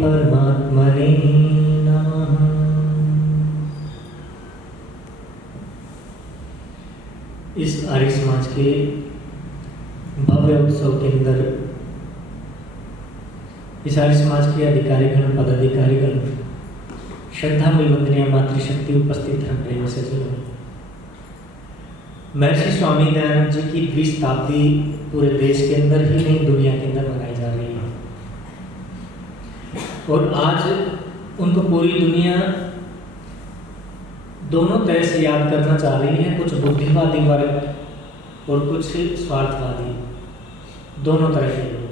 परमात्मने नमः। इस आर्य समाज के भव्य उत्सव के अंदर इस आर्य समाज के अधिकारीगण, पदाधिकारीगण, श्रद्धा में वंदनीय मातृशक्ति उपस्थित हैं, प्रेम से चलो। महर्षि स्वामी दयानंद जी की द्विशताब्दी पूरे देश के अंदर ही नहीं, दुनिया के अंदर मनाई जा रही है और आज उनको पूरी दुनिया दोनों तरह से याद करना चाह रही है। कुछ बुद्धिवादी वर्ग और कुछ स्वार्थवादी, दोनों तरह के लोग।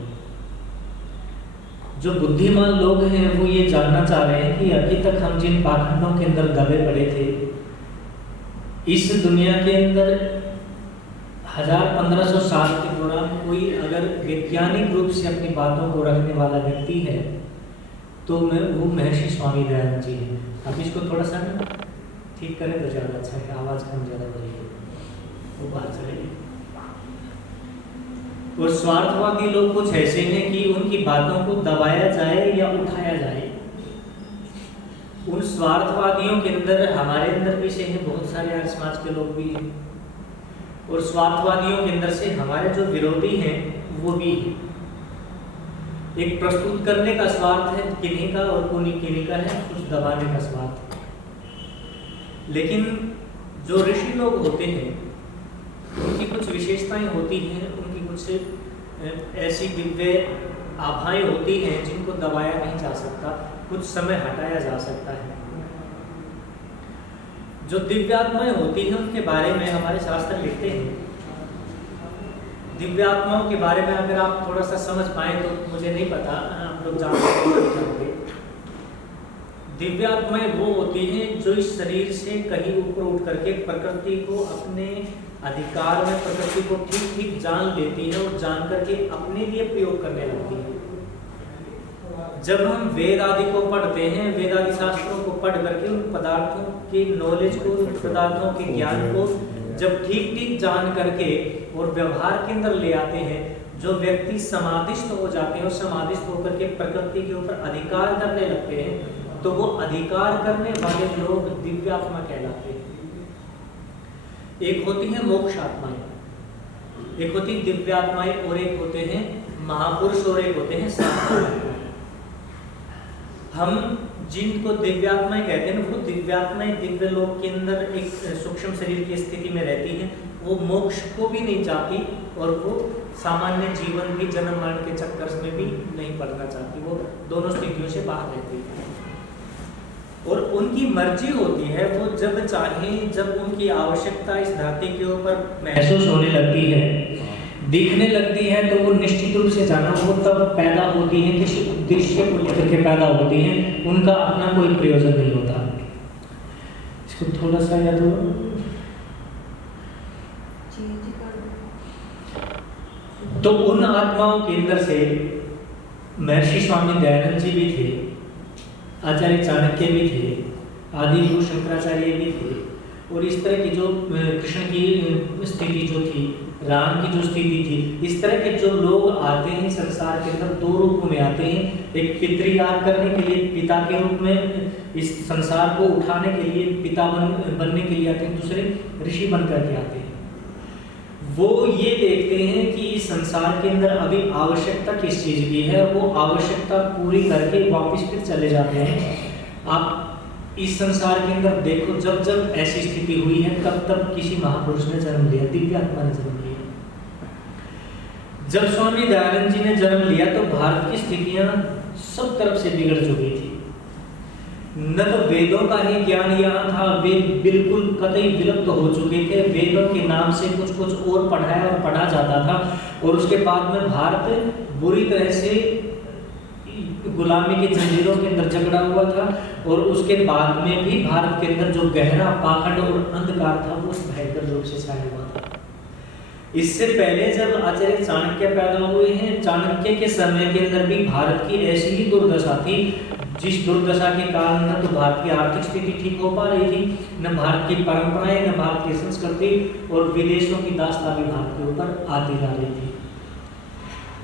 जो बुद्धिमान लोग हैं वो ये जानना चाह रहे हैं कि अभी तक हम जिन पाखंडों के अंदर दबे पड़े थे, इस दुनिया के अंदर 1000-1500 साल के दौरान कोई अगर वैज्ञानिक रूप से अपनी बातों को रखने वाला व्यक्ति है तो वो महर्षि स्वामी दयानंद जी हैं। अब इसको थोड़ा सा ठीक करें तो ज़्यादा अच्छा है, आवाज़ कम ज़्यादा हो जाएगी, वो बाहर चलेगी। और स्वार्थवादी लोग कुछ ऐसे हैं कि उनकी बातों को दबाया जाए या उठाया जाए। उन स्वार्थवादियों के अंदर हमारे अंदर भी से हैं, बहुत सारे आर्य समाज के लोग भी हैं, और स्वार्थवादियों के अंदर से हमारे जो विरोधी हैं वो भी हैं। एक प्रस्तुत करने का स्वार्थ है किन्हीं का और किन्हीं का है कुछ दबाने का स्वार्थ। लेकिन जो ऋषि लोग होते हैं उनकी कुछ विशेषताएं होती हैं, उनकी कुछ ऐसी दिव्य आभाएं होती हैं जिनको दबाया नहीं जा सकता, कुछ समय हटाया जा सकता है। जो दिव्यात्माएं होती हैं उनके बारे में हमारे शास्त्र लिखते हैं। दिव्यात्माओं के बारे में अगर आप थोड़ा सा समझ पाए तो मुझे नहीं पता, आप लोग जानते। दिव्यात्माएं वो होती हैं जो इस शरीर से कहीं ऊपर उठ करके प्रकृति को अपने अधिकार में, प्रकृति को ठीक ठीक जान लेती है और जान करके अपने लिए प्रयोग करने लगती है। जब हम वेद आदि को पढ़ते हैं, वेद आदि शास्त्रों को पढ़ करके उन पदार्थों के नॉलेज को, उन पदार्थों के ज्ञान को जब ठीक ठीक जान करके और व्यवहार के अंदर ले आते हैं, जो व्यक्ति समाधिस्थ हो जाते हैं और समाधिस्थ होकर के प्रकृति के ऊपर अधिकार करने लगते हैं, तो वो अधिकार करने वाले लोग दिव्यात्मा कहलाते हैं। एक होती है मोक्ष आत्माएं, एक होती दिव्यात्माएं, और एक होते हैं महापुरुष, और एक होते हैं साधु। हम जिनको दिव्यात्माएं कहते हैं वो दिव्यात्माएं दिव्य लोक के अंदर एक सूक्ष्म शरीर की स्थिति में रहती हैं। वो मोक्ष को भी नहीं चाहती और वो सामान्य जीवन भी जन्म मरण के चक्कर में भी नहीं पड़ना चाहती, वो दोनों स्थितियों से बाहर रहती है। और उनकी मर्जी होती है, वो जब चाहें, जब उनकी आवश्यकता इस धरती के ऊपर महसूस होने लगती है, दिखने लगती है, तो वो निश्चित रूप से जाना वो तब पैदा होती है, किसी उद्देश्य को लेकर के पैदा होती हैं, उनका अपना कोई प्रयोजन नहीं होता। इसको थोड़ा सा याद हो। तो उन आत्माओं के अंदर से महर्षि स्वामी दयानंद जी भी थे, आचार्य चाणक्य भी थे, आदि गुरु शंकराचार्य भी थे, और इस तरह की जो कृष्ण की स्थिति जो थी, राम की जो स्थिति थी, इस तरह के जो लोग आते हैं संसार के अंदर, दो रूप में आते हैं। एक पितृयाग करने के लिए, पिता के रूप में इस संसार को उठाने के लिए, पिता बनने के लिए आते हैं, दूसरे ऋषि बन करके आते हैं। वो ये देखते हैं कि इस संसार के अंदर अभी आवश्यकता किस चीज़ की है, वो आवश्यकता पूरी करके वापस फिर चले जाते हैं। आप इस संसार के अंदर देखो, जब जब ऐसी स्थिति हुई है तब तब किसी महापुरुष ने जन्म लिया, दिव्यात्मा ने जन्म लिया। जब स्वामी दयानंद जी ने जन्म लिया तो भारत की स्थितियां सब तरफ से बिगड़ चुकी थी। न तो वेदों का ही ज्ञान यहाँ था, वेद बिल्कुल कतई विलुप्त हो चुके थे। वेदों के नाम से कुछ कुछ और पढ़ाया और पढ़ा जाता था, और उसके बाद में भारत बुरी तरह से गुलामी की जंजीरों के अंदर जकड़ा हुआ था, और उसके बाद में भी भारत के अंदर जो गहरा पाखंड और अंधकार था वो भयंकर रूप से छाया हुआ था। इससे पहले जब आचार्य चाणक्य पैदा हुए हैं, चाणक्य के समय के अंदर भी भारत की ऐसी ही दुर्दशा थी, जिस दुर्दशा के कारण न तो भारत की आर्थिक स्थिति ठीक हो पा रही थी, न भारत की परंपराएं, न भारत की संस्कृति, और विदेशों की दास्तां भी भारत के ऊपर आती जा रही थी।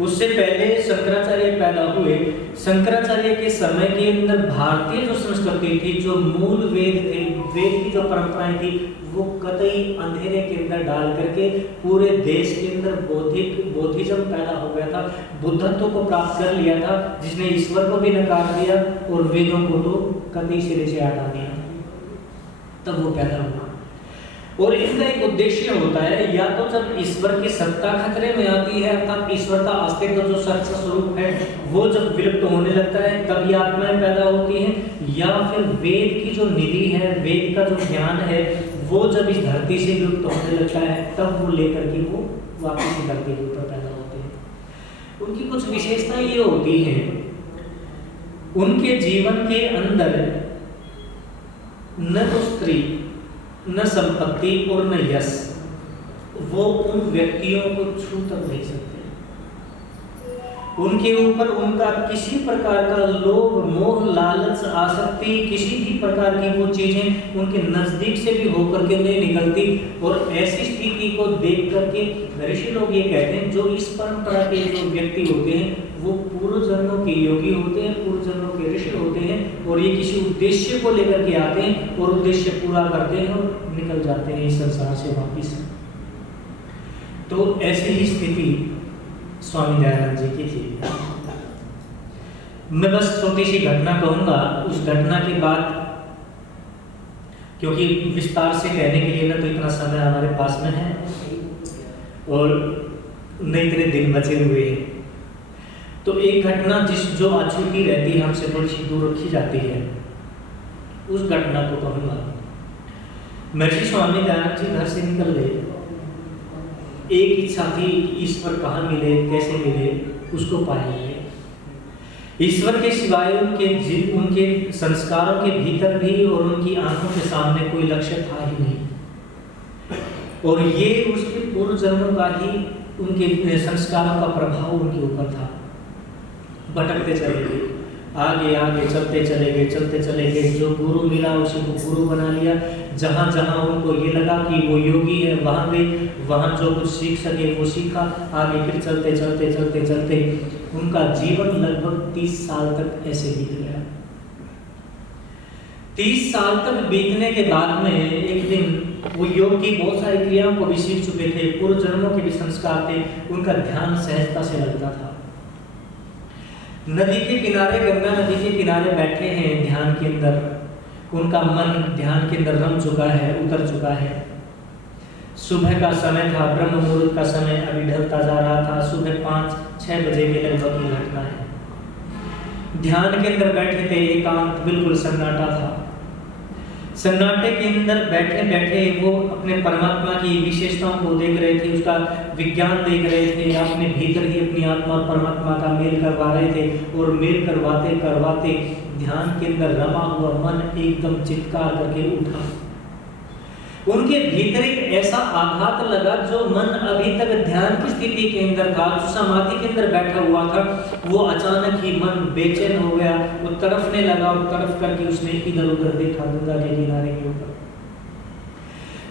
उससे पहले शंकराचार्य पैदा हुए। शंकराचार्य के समय के अंदर भारतीय जो संस्कृति थी, जो मूल वेद थे, वेद की जो परंपराएं थी, वो कतई अंधेरे के अंदर डाल करके पूरे देश के अंदर बौद्धिज्म पैदा हो गया था। बुद्धत्व को प्राप्त कर लिया था, जिसने ईश्वर को भी नकार दिया और वेदों को तो कतई सिरे से हटा दिया। तब वो पैदा हुआ। और इसका एक उद्देश्य होता है, या तो जब ईश्वर की सत्ता खतरे में आती है, अर्थात ईश्वर का अस्तित्व जो सच्चा स्वरूप है वो जब विलुप्त होने लगता है, तब ये आत्माएं पैदा होती हैं। या फिर वेद की जो निधि है, वेद का जो ज्ञान है, वो जब इस धरती से विलुप्त होने लगता है, तब वो लेकर के वो वापस इस धरती के ऊपर पैदा होते हैं। उनकी कुछ विशेषताएं ये होती हैं, उनके जीवन के अंदर न तो स्त्री, न संपत्ति और न यश, वो उन व्यक्तियों को छू तक नहीं सकते। उनके ऊपर उनका किसी प्रकार का लोभ, मोह, लालच, आसक्ति, किसी भी प्रकार की वो चीजें उनके नजदीक से भी होकर के नहीं निकलती। और ऐसी स्थिति को देख करके ऋषि लोग ये कहते हैं, जो इस परंपरा के जो व्यक्ति होते हैं वो पूर्व जन्मों के योगी होते हैं, पूर्व जन्मों के ऋषि होते हैं, और ये किसी उद्देश्य को लेकर के आते हैं और उद्देश्य पूरा करते हैं और निकल जाते हैं इस संसार से वापिस। तो ऐसी ही स्थिति स्वामी दयानंद जी की थी। मैं बस छोटी सी घटना कहूंगा, उस घटना के बाद, क्योंकि विस्तार से कहने के लिए ना तो इतना समय हमारे पास में है और न इतने दिन बचे हुए हैं, तो एक घटना जो अछूती रहती है, हमसे थोड़ी सी दूर रखी जाती है, उस घटना को कहूंगा। महर्षि स्वामी दयानंद जी घर से निकल गए। एक इच्छा थी, ईश्वर कहाँ मिले, कैसे मिले, उसको पाएंगे। ईश्वर के सिवाय उनके संस्कारों के भीतर भी और उनकी आंखों के सामने कोई लक्ष्य था ही नहीं। और ये उसके पूर्व जन्मों का ही, उनके संस्कारों का प्रभाव उनके ऊपर था। भटकते चले गए, आगे आगे चलते चले गए। जो गुरु मिला उसी को गुरु बना लिया। जहाँ जहाँ उनको ये लगा कि वो योगी है, वहाँ गए, वहाँ जो कुछ सीख सके वो सीखा। आगे फिर चलते उनका जीवन लगभग 30 साल तक ऐसे बीत गया। 30 साल तक बीतने के बाद में एक दिन वो योग की बहुत सारी क्रियाओं को भी सीख चुके थे, पूर्व जन्मों के भी संस्कार थे, उनका ध्यान सहजता से लगता था। नदी के किनारे, गंगा नदी के किनारे बैठे हैं ध्यान के अंदर। उनका मन ध्यान के अंदर रम चुका है, उतर चुका है। सुबह का समय था, ब्रह्म मुहूर्त का समय अभी ढलता जा रहा था। सुबह 5-6 बजे के लगभग की घटना है। ध्यान के अंदर बैठे थे, एकांत, बिल्कुल सन्नाटा था। सन्नाटे के अंदर बैठे बैठे वो अपने परमात्मा की विशेषताओं को देख रहे थे, उसका विज्ञान देख रहे थे, अपने भीतर ही अपनी आत्मा और परमात्मा का मेल करवा रहे थे। और मेल करवाते करवाते ध्यान के अंदर रमा हुआ मन एकदम चित्कार करके उठा। उनके भीतर एक ऐसा आघात लगा, जो मन अभी तक ध्यान की स्थिति के अंदर था, जो समाधि के अंदर बैठा हुआ था, वो अचानक ही मन बेचैन हो गया। वो तड़फने लगा और तड़फ करके उसने इधर उधर देखा गंगा के किनारे के ऊपर।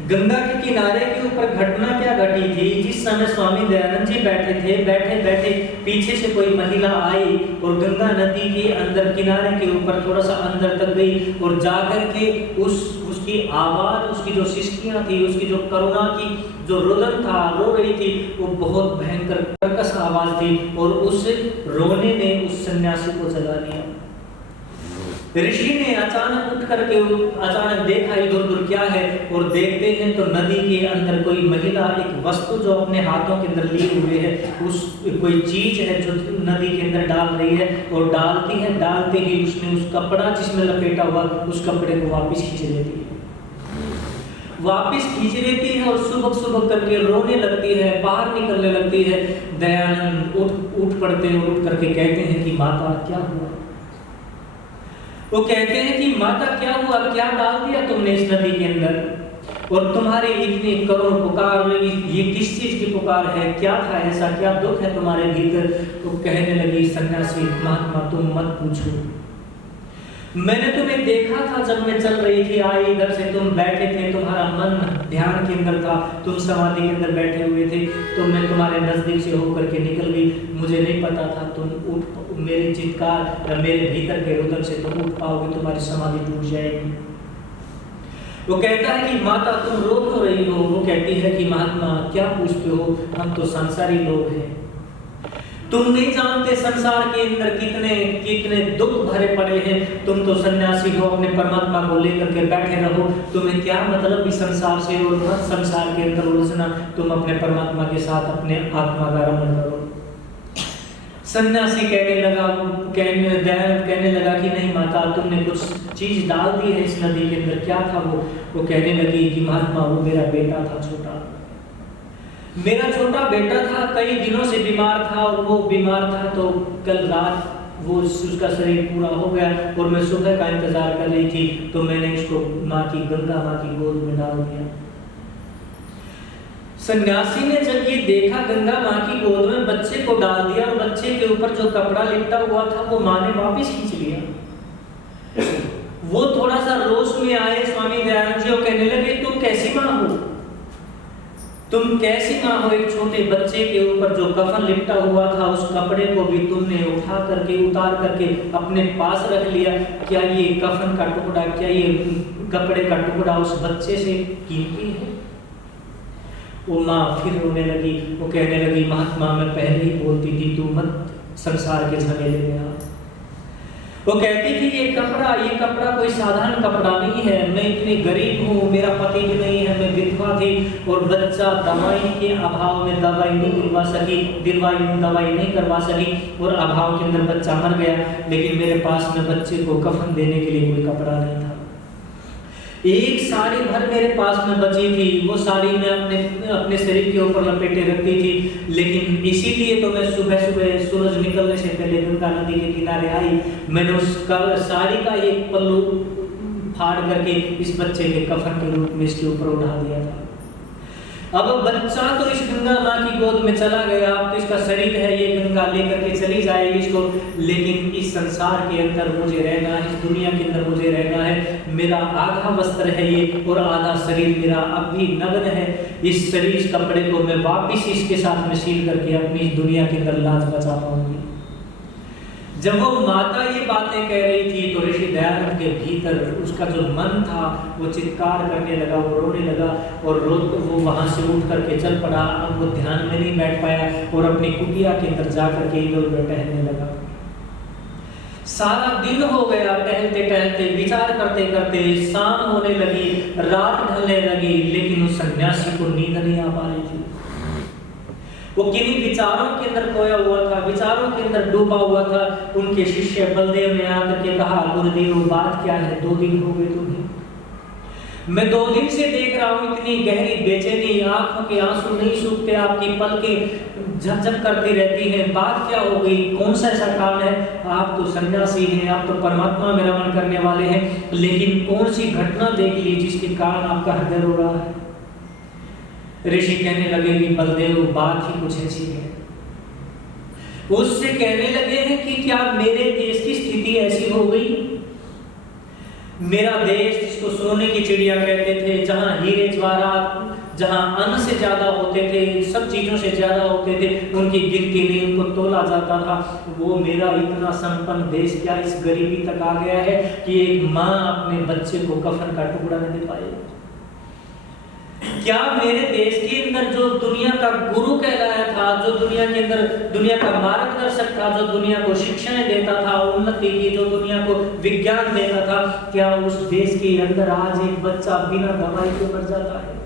गंगा के किनारे के ऊपर घटना क्या घटी थी, जिस समय स्वामी दयानंद जी बैठे थे, बैठे बैठे पीछे से कोई महिला आई और गंगा नदी के अंदर किनारे के ऊपर थोड़ा सा अंदर तक गई और जाकर के उसकी आवाज, उसकी जो सिसकियां थी, उसकी जो करुणा की जो रोदन था, रो रही थी, वो बहुत भयंकर कर्कश आवाज थी। और उस रोने ने उस सन्यासी को जगा दिया। ऋषि ने अचानक उठ करके अचानक देखा इधर उधर क्या है, और देखते हैं तो नदी के अंदर कोई महिला एक वस्तु जो अपने हाथों के अंदर लिए हुए है, उस कोई चीज है जो नदी के अंदर डाल रही है। और डालती है, डालते ही उसने उस कपड़ा जिसमें लपेटा हुआ उस कपड़े को वापस खींच लेती है, वापस खींच लेती है और सुबह सुबह करके रोने लगती है, बाहर निकलने लगती है। दयानंद उठ पड़ते हैं और उठ करके कहते हैं कि माता क्या हुआ। वो कहते हैं कि माता क्या हुआ, क्या डाल दिया तुमने इस नदी के अंदर, और तुम्हारी इतनी करुण पुकार, ये किस चीज की पुकार है, क्या था ऐसा, क्या दुख है तुम्हारे भीतर। तो कहने लगी सन्यासी, महात्मा तुम मत पूछो। मैंने तुम्हें देखा था जब मैं चल रही थी, आई इधर से, तुम बैठे थे, तुम्हारा मन ध्यान के अंदर था, तुम समाधि के अंदर बैठे हुए थे, तो मैं तुम्हारे नजदीक से होकर के निकल गई। मुझे नहीं पता था तुम उठ, मेरे चित्कार या मेरे भीतर के रुदन से तुम उठ पाओगे, तुम्हारी समाधि टूट जाएगी। वो कहता है कि माता तुम रो क्यों रही हो? वो कहती है कि महात्मा क्या पूछते हो, हम तो संसारी लोग हैं, तुम नहीं जानते संसार के अंदर कितने कितने दुख भरे पड़े हैं। तुम तो सन्यासी हो, अपने परमात्मा को लेकर के बैठे रहो, तुम्हें क्या मतलब इस संसार से, और मत संसार के अंदर उलझना, तुम अपने परमात्मा के साथ अपने आत्मा का रमण करो। सन्यासी कहने लगा कि नहीं माता, तुमने कुछ चीज डाल दी है इस नदी के अंदर, क्या था वो कहने लगी कि महात्मा वो मेरा बेटा था छोटा, मेरा छोटा बेटा था, कई दिनों से बीमार था, और वो बीमार था तो कल रात वो उसका शरीर पूरा हो गया, और मैं सुबह का इंतजार कर रही थी, तो मैंने उसको गंगा माँ की गोद में डाल दिया। सन्यासी ने जब ये देखा गंगा माँ की गोद में बच्चे को डाल दिया, और बच्चे के ऊपर जो कपड़ा लिपटा हुआ था वो माँ ने वापिस खींच लिया। वो थोड़ा सा रोष में आए स्वामी दयानंद जी, और कहने लगे तुम कैसी माँ हो, तुम कैसी माँ हो, एक छोटे बच्चे के ऊपर जो कफन लिपटा हुआ था उस कपड़े को भी तुमने उठा करके उतार करके अपने पास रख लिया, क्या ये कफन का टुकड़ा, क्या ये कपड़े का टुकड़ा उस बच्चे से कीमती है? वो माँ फिर रोने लगी, वो कहने लगी महात्मा मैं पहले ही बोलती थी तू मत संसार के झमेले में आ। वो कहती थी ये कपड़ा कोई साधारण कपड़ा नहीं है, मैं इतनी गरीब हूँ, मेरा पति भी नहीं है, मैं विधवा थी, और बच्चा दवाई के अभाव में दवाई नहीं करवा सकी, और अभाव के अंदर बच्चा मर गया, लेकिन मेरे पास में बच्चे को कफन देने के लिए कोई कपड़ा नहीं था। एक साड़ी भर मेरे पास में बची थी, वो साड़ी मैं अपने शरीर के ऊपर लपेटे रखती थी, लेकिन इसीलिए तो मैं सुबह सुबह सूरज निकलने से पहले गंगा नदी के किनारे आई, मैंने उस साड़ी का एक पल्लू फाड़ करके इस बच्चे के कफन के रूप में इसके ऊपर उठा दिया था। अब बच्चा तो इस गंगा माँ की गोद में चला गया, अब तो इसका शरीर है, ये गंगा लेकर के चली जाएगी इसको, लेकिन इस संसार के अंदर मुझे रहना है, इस दुनिया के अंदर मुझे रहना है। मेरा आधा वस्त्र है ये, और आधा शरीर मेरा अब भी नग्न है। इस शरीर इस कपड़े को मैं वापिस इसके साथ में सील करके अपनी इस दुनिया के अंदर लाज बचा पाऊंगी। जब वो माता ये बातें कह रही थी तो ऋषि दयानंद के भीतर उसका जो मन था वो चित्कार करने लगा, वो रोने लगा, और वो वहां से उठ करके चल पड़ा। अब वो ध्यान में नहीं बैठ पाया और अपनी कुटिया के अंदर जा करके इधर उधर टहलने लगा। सारा दिन हो गया टहलते टहलते, विचार करते करते, शाम होने लगी, रात ढलने लगी, लेकिन उस सन्यासी को नींद नहीं आ पा रही थी। वो किन्हीं विचारों के अंदर खोया हुआ था, विचारों के अंदर डूबा हुआ था। उनके शिष्य बलदेव ने आकर के कहा गुरुदेव बात क्या है, 2 दिन हो गए तुम्हें, मैं 2 दिन से देख रहा हूँ इतनी गहरी बेचैनी, आंखों के आंसू नहीं सूखते, आपकी पलकें झकझक करती रहती हैं, बात क्या हो गई, कौन सा ऐसा कारण है? आप तो सन्यासी हैं, आप तो परमात्मा में रमण करने वाले हैं, लेकिन कौन सी घटना देख ली जिसके कारण आपका हृदय रो रहा है? ऋषि कहने लगे कि बलदेव बात ही कुछ ऐसी है। उससे कहने लगे हैं कि क्या मेरे देश की स्थिति ऐसी हो गई, मेरा देश जिसको सोने की चिड़िया कहते थे, जहां हीरे जवाहरात, जहां अन्न से ज्यादा होते थे, सब चीजों से ज्यादा होते थे, उनकी गिनती नहीं, उनको तोला जाता था, वो मेरा इतना संपन्न देश क्या इस गरीबी तक आ गया है कि एक माँ अपने बच्चे को कफन का टुकड़ा नहीं दे पाए? क्या मेरे देश के अंदर जो दुनिया का गुरु कहलाया था, जो दुनिया के अंदर दुनिया का मार्गदर्शक था, जो दुनिया को शिक्षाएं देता था, उन्नति की, जो दुनिया को विज्ञान देता था, क्या उस देश के अंदर आज एक बच्चा बिना दवाई के मर जाता है?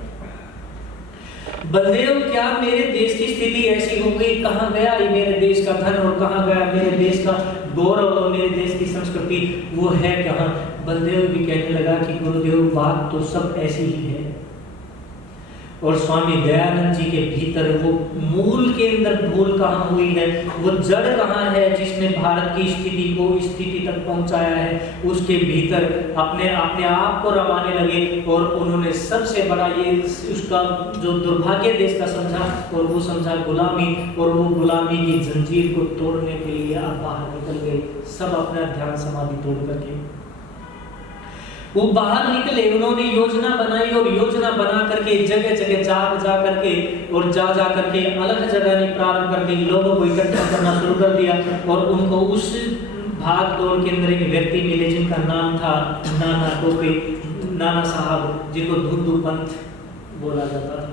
बलदेव क्या मेरे देश की स्थिति ऐसी हो गई? कहाँ गया ये मेरे देश का धन, और कहाँ गया मेरे देश का गौरव और मेरे देश की संस्कृति, वो है कहाँ? बलदेव भी कहने लगा कि गुरुदेव बात तो सब ऐसी ही है, और स्वामी दयानंद जी के भीतर वो मूल के अंदर भूल कहाँ हुई है, वो जड़ कहाँ है जिसने भारत की स्थिति को इस स्थिति तक पहुंचाया है, उसके भीतर अपने आप को रमाने लगे, और उन्होंने सबसे बड़ा ये उसका जो दुर्भाग्य देश का समझा, और वो समझा गुलामी, और वो गुलामी की जंजीर को तोड़ने के लिए आप बाहर निकल गए, सब अपना ध्यान समाधि तोड़ करके। वो बाहर निकले, उन्होंने योजना बनाई और योजना बना करके जगह जगह जा करके और जा करके अलग जगह ने प्रारंभ कर दी, लोगों को इकट्ठा करना शुरू कर दिया और उनको उस भाग दौड़ के अंदर एक व्यक्ति मिले जिनका नाम था नाना साहब, जिनको धुंधु पंथ बोला जाता था।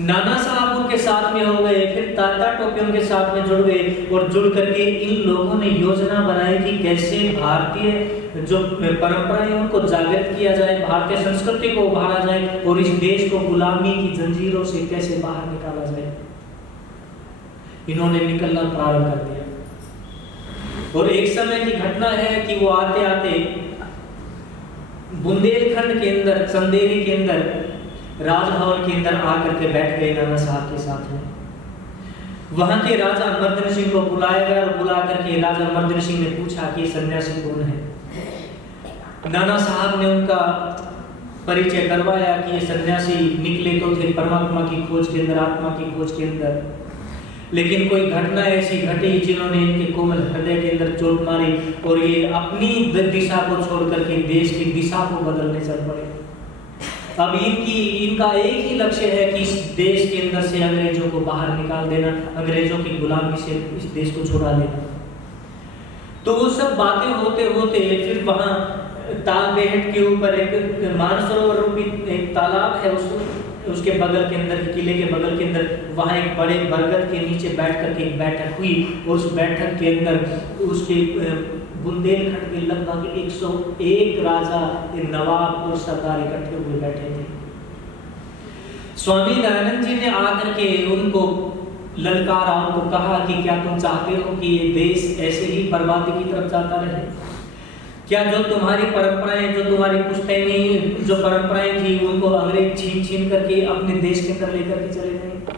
नाना साहब उनके साथ में हो गए, फिर ताता टोपे उनके साथ में जुड़ गए और जुड़ करके इन लोगों ने योजना बनाई कि कैसे भारतीय जो परंपराएं उनको जागृत किया जाए, भारतीय संस्कृति को उभारा जाए और इस देश को गुलामी की जंजीरों से कैसे बाहर निकाला जाए। इन्होंने निकलना प्रारंभ कर दिया और एक समय की घटना है कि वो आते आते बुंदेलखंड के अंदर, चंदेरी के अंदर, राजभवन के अंदर आकर के बैठ गए नाना साहब के साथ में। वहां के राजा मर्दन सिंह को बुलाया गया और बुला करके राजा मर्दन सिंह ने पूछा कि सन्यासी कौन है। नाना साहब ने उनका परिचय करवाया कि ये सन्यासी निकले तो थे परमात्मा की खोज के अंदर, आत्मा की खोज के अंदर, लेकिन कोई घटना ऐसी घटी जिन्होंने इनके कोमल हृदय के अंदर चोट मारी और ये अपनी दिशा को छोड़ करके देश की दिशा को बदलने चल पड़े। अब इनका एक ही लक्ष्य है कि इस देश के अंदर से अंग्रेजों को बाहर निकाल देना, अंग्रेजों की गुलामी से इस देश को छुड़ा लेना। तो वो सब बातें होते होते फिर वहां तालबेहट के ऊपर एक मानसरोवर रूपी एक तालाब है, उसके बगल के अंदर, किले के बगल के अंदर, वहां एक बड़े बरगद के नीचे बैठ करके एक बैठक हुई और उस बैठक के अंदर उसके बुंदेलखंड के लगभग 101 राजा, नवाब और सरदार इकट्ठे हुए बैठे थे। स्वामी दयानंद जी ने आकर के उनको ललकारा, उनको कहा कि क्या तुम चाहते हो कि ये देश ऐसे ही बर्बादी की तरफ जाता रहे? क्या जो तुम्हारी परंपराएं, जो तुम्हारी पुश्तैनी जो परंपराएं थी, उनको अंग्रेज छीन करके अपने देश के अंदर लेकर के चले गए?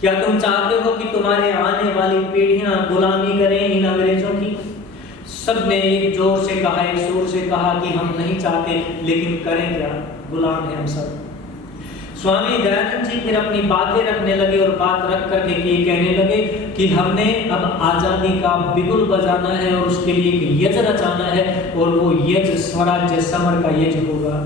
क्या तुम चाहते हो कि तुम्हारे आने वाली पीढ़ियां गुलामी करें इन अंग्रेजों की? सब ने एक जोर से कहा, एक शोर से कहा कि हम नहीं चाहते, लेकिन करें क्या, गुलाम हैं हम सब। स्वामी दयानंद जी फिर अपनी बातें रखने लगे और बात रख करके ये कहने लगे कि हमने अब आजादी का बिगुल बजाना है और उसके लिए एक यज्ञ रचाना है और वो यज्ञ स्वराज्य समर का यज्ञ होगा।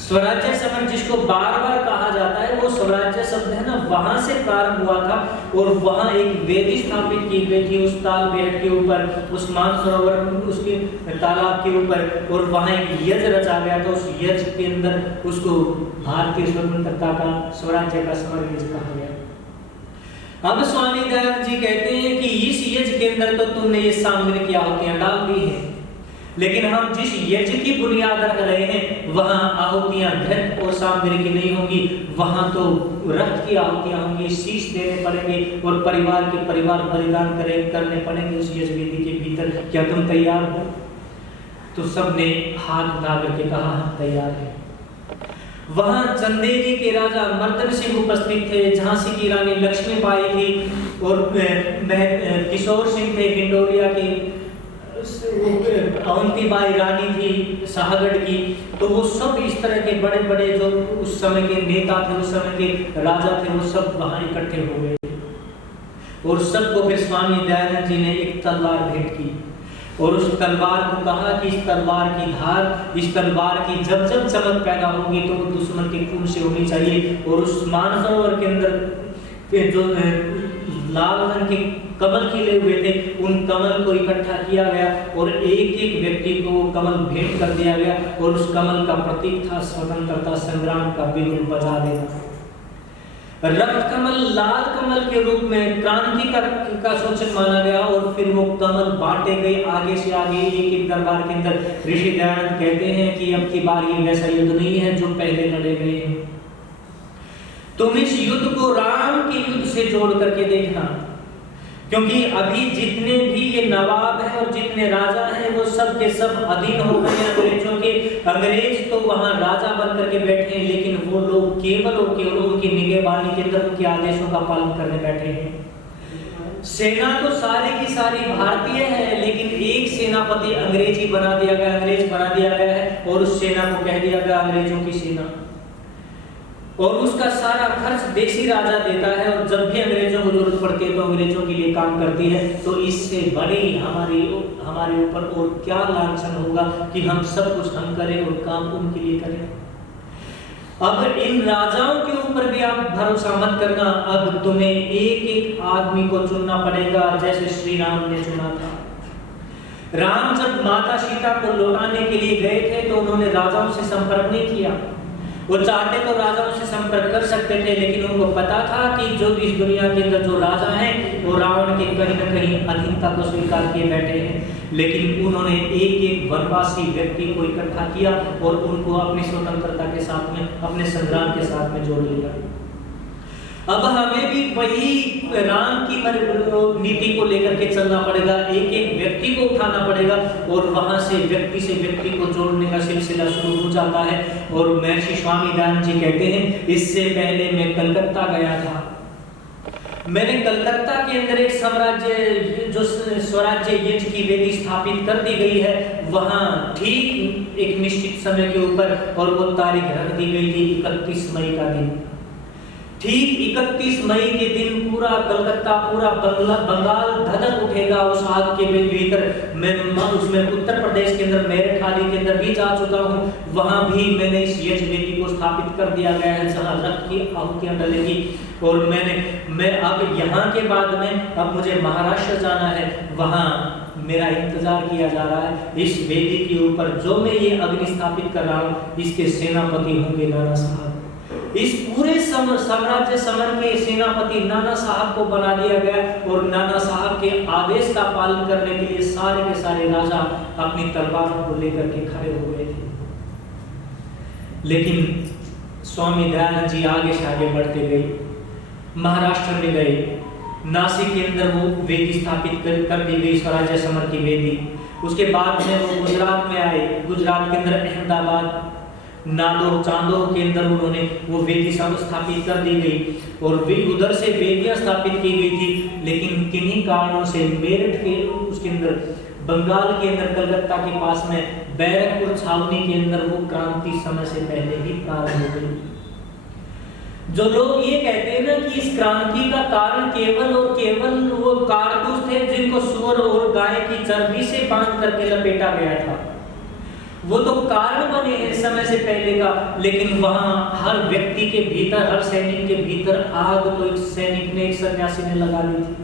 स्वराज्य समर जिसको बार बार कहा जाता है, वो स्वराज्य शब्द है ना, वहां से प्रारंभ हुआ था और वहां एक वेदी स्थापित की गई थी उस तालबेहट के ऊपर, उस मानसरोवर उसके तालाब के ऊपर, और वहां एक यज्ञ रचा गया था। उस यज्ञ के अंदर उसको भारतीय स्वतंत्रता का, स्वराज्य का समर यज्ञ कहा गया। अब स्वामी दयानंद जी कहते हैं कि इस यज्ञ के अंदर तो तुमने ये सामग्री आहुतियां डाल दी है, लेकिन हम जिस यज्ञ की बुनियाद रख रहे हैं वहां आहुतियां घृत और सामग्री की नहीं होंगी, वहां तो रक्त की आहुतियां होंगी, शीश देने पड़ेंगे और परिवार के परिवार बलिदान करने पड़ेंगे उस यज्ञ वेदी के भीतर। क्या तुम तैयार हो? तो सबने हाथ उठा करके कहा हम तैयार हैं। वहां चंदेरी के राजा मर्दन सिंह उपस्थित थे, झांसी की रानी लक्ष्मीबाई थी और किशोर सिंह थे हिंडोरिया की, अवंतीबाई रानी थी शाहगढ़ की। तो वो सब इस तरह के बड़े बड़े जो उस समय के नेता थे, उस समय के राजा थे, वो सब वहां इकट्ठे हो गए और सबको फिर स्वामी दयानंद जी ने एक तलवार भेंट की और उस तलवार को कहा कि इस तलवार की धार, इस तलवार की जब जब चमक पैदा होगी तो वो दुश्मन के खून से होनी चाहिए। और उस मानसरोवर के अंदर जो लाल रंग के कमल खिले हुए थे, उन कमल को इकट्ठा किया गया और एक एक व्यक्ति को कमल भेंट कर दिया गया और उस कमल का प्रतीक था स्वतंत्रता संग्राम का बिगुल बजा देना। रक्त कमल लाल कमल के रूप में क्रांति का सूचक माना गया और फिर वो कमल बांटे गए आगे से आगे एक एक दरबार के अंदर। ऋषि दयानंद कहते हैं कि अब की बार ये वैसा युद्ध नहीं है जो पहले लड़े गए हैं। तुम इस युद्ध को राम के युद्ध से जोड़ करके देखना, क्योंकि अभी जितने भी ये नवाब हैं और जितने राजा हैं वो सब के सब अधीन हो गए हैं अंग्रेजों के। अंग्रेज तो वहां राजा बन करके बैठे हैं, लेकिन वो लोग केवल और केवल उनकी निगहबानी के अंदर उनके आदेशों का पालन करने बैठे हैं। सेना तो सारी की सारी भारतीय है, लेकिन एक सेनापति अंग्रेजी बना दिया गया, अंग्रेज बना दिया गया है और उस सेना को कह दिया गया अंग्रेजों की सेना। और उसका सारा खर्च देसी राजा देता है, और जब भी अंग्रेजों को जरूरत पड़ती है तो अंग्रेजों के लिए काम करती है। तो इससे बड़ी हमारे ऊपर और क्या लांछन होगा कि हम सब कुछ हम करें और काम उनके लिए करें। अब इन राजाओं के ऊपर भी आप भरोसा मत करना। अब तुम्हें एक एक आदमी को चुनना पड़ेगा, जैसे श्री राम ने चुना था। राम जब माता सीता को लौटाने के लिए गए थे तो उन्होंने राजाओं से संपर्क नहीं किया। वो चाहते तो राजाओं से संपर्क कर सकते थे, लेकिन उनको पता था कि जो इस दुनिया के अंदर जो राजा हैं वो रावण के कहीं न कहीं अधीनता को स्वीकार किए बैठे हैं। लेकिन उन्होंने एक एक वनवासी व्यक्ति को इकट्ठा किया और उनको अपनी स्वतंत्रता के साथ में, अपने संग्राम के साथ में जोड़ लिया। अब हमें भी वही राम की नीति को लेकर के चलना पड़ेगा। एक एक व्यक्ति को उठाना पड़ेगा और वहां से व्यक्ति को जोड़ने का सिलसिला शुरू हो जाता है। और महर्षि स्वामी दयानंद जी कहते हैं, इससे पहले मैं कलकत्ता गया था। मैंने कलकत्ता के अंदर एक साम्राज्य, जो स्वराज्य यज्ञ की वेदी स्थापित कर दी गई है, वहां ठीक एक निश्चित समय के ऊपर, और वो तारीख रख दी गई थी 31 मई का दिन। ठीक 31 मई के दिन पूरा कलकत्ता, पूरा बंगाल धधक उठेगा उस आग के भीतर। मैं उसमें उत्तर प्रदेश के अंदर मेरठ आदि के अंदर भी जा चुका हूँ। वहां भी मैंने इस यज्ञ वेदी को स्थापित कर दिया गया है, जहाँ रक्त की आहुतियां डलेगी। और मैं अब यहाँ के बाद में अब मुझे महाराष्ट्र जाना है, वहाँ मेरा इंतजार किया जा रहा है। इस वेदी के ऊपर जो मैं ये अग्नि स्थापित कर रहा हूँ, इसके सेनापति होंगे नाना साहब। इस पूरे साम्राज्य समर के सेनापति नाना साहब को बना दिया गया, और नाना साहब के आदेश का पालन करने के लिए सारे के सारे राजा अपनी तलवार को लेकर के खड़े हो गए थे। लेकिन स्वामी दयानंद जी आगे से आगे बढ़ते गए, महाराष्ट्र में गए, नासिक के अंदर वो वेदी स्थापित कर दी गई, स्वराज्य समर की वेदी। उसके बाद में वो गुजरात में आए। गुजरात के अंदर अहमदाबाद, नादोर, चांदोर के अंदर उन्होंने वो वेदी स्थापित कर दी गई, और उधर से वेदियां स्थापित की गई थी। लेकिन किन्हीं कारणों से मेरठ के उसके अंदर, बंगाल के अंदर, कलकत्ता के पास में बैरकपुर छावनी के अंदर वो क्रांति समय से पहले ही प्रारंभ हो गई। जो लोग ये कहते हैं ना कि इस क्रांति का कारण केवल और केवल वो कारतूस थे जिनको सूअर और गाय की चर्बी से बांध करके लपेटा गया था, वो तो कारण बने हैं समय से पहले का। लेकिन वहां हर व्यक्ति के भीतर, हर सैनिक के भीतर आग तो एक सैनिक ने, एक सन्यासी ने लगा दी थी।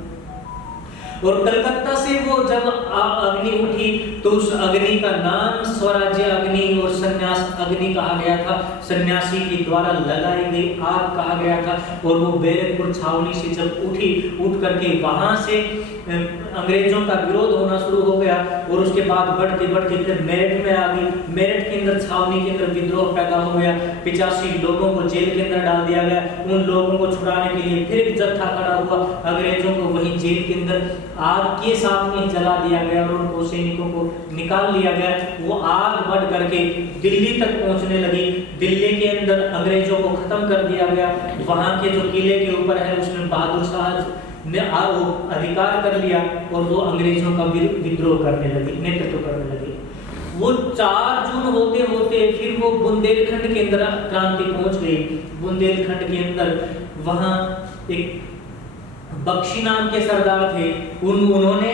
और कलकत्ता से वो जब अग्नि उठी तो उस अग्नि का नाम स्वराज्य अग्नि और संन्यास अग्नि कहा गया था। सन्यासी के द्वारा लगाई गई आग कहा गया था। और वो बैरकपुर छावनी से जब उठ करके वहां से अंग्रेजों का विरोध होना शुरू हो गया, और उसके बाद बढ़ते बढ़ते फिर मेरठ में आ गई। मेरठ के अंदर, छावनी के अंदर विद्रोह पैदा हो गया। 85 लोगों को जेल के अंदर डाल दिया गया। उन लोगों को छुड़ाने के लिए फिर एक जत्था खड़ा हुआ। अंग्रेजों को वहीं जेल के अंदर आग के साथ में जला दिया गया और उनको सैनिकों को निकाल लिया गया। वो आग बढ़ करके दिल्ली तक पहुंचने लगी। दिल्ली के अंदर अंग्रेजों को खत्म कर दिया गया। वहां के जो किले के ऊपर है उसमें बहादुर शाह ने अधिकार कर लिया, और वो अंग्रेजों का विद्रोह करने लगे, नेतृत्व करने लगे। वो 4 जून होते होते फिर वो बुंदेलखंड के अंदर क्रांति पहुंच गई। बुंदेलखंड के अंदर वहां एक बख्शी नाम के सरदार थे, उन्होंने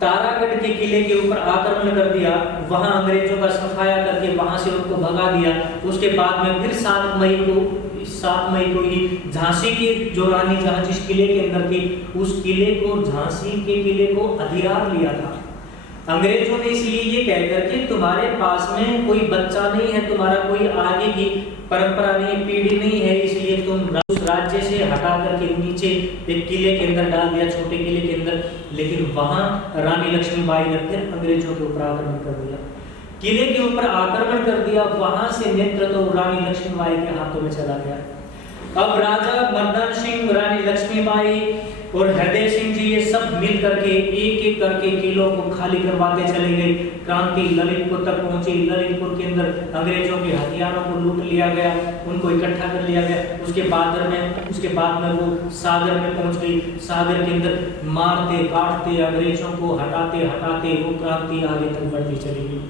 तारागढ़ के किले के ऊपर आक्रमण कर दिया। वहां अंग्रेजों का सफाया करके वहां से उनको भगा दिया। उसके बाद में फिर 7 मई को ही झांसी की जो रानी जहां जिस किले के अंदर थी, उस किले को, झांसी के किले को अधिरार लिया था अंग्रेजों ने। इसलिए ये कह करके तुम्हारे पास में कोई बच्चा नहीं है, तुम्हारा कोई आगे की परंपरा नहीं, पीढ़ी नहीं है, इसलिए तुम उस राज्य से हटा करके नीचे एक किले के अंदर डाल दिया, छोटे किले के अंदर। लेकिन वहां रानी लक्ष्मीबाई ने फिर अंग्रेजों के ऊपर आक्रमण कर दिया, किले के ऊपर आक्रमण कर दिया। वहां से नेतृत्व रानी लक्ष्मीबाई के हाथों में चला गया। अब राजा मर्दान सिंह, रानी लक्ष्मीबाई और हृदय सिंह जी, ये सब मिल करके एक एक करके किलों को खाली करवाते चले गए। क्रांति ललितपुर तक पहुंची। ललितपुर के अंदर अंग्रेजों के हथियारों को लूट लिया गया, उनको इकट्ठा कर लिया गया। उसके बाद में वो सागर में पहुंच गई। सागर के अंदर मारते काटते, अंग्रेजों को हटाते हटाते वो क्रांति आगे तक बढ़ती चली गई।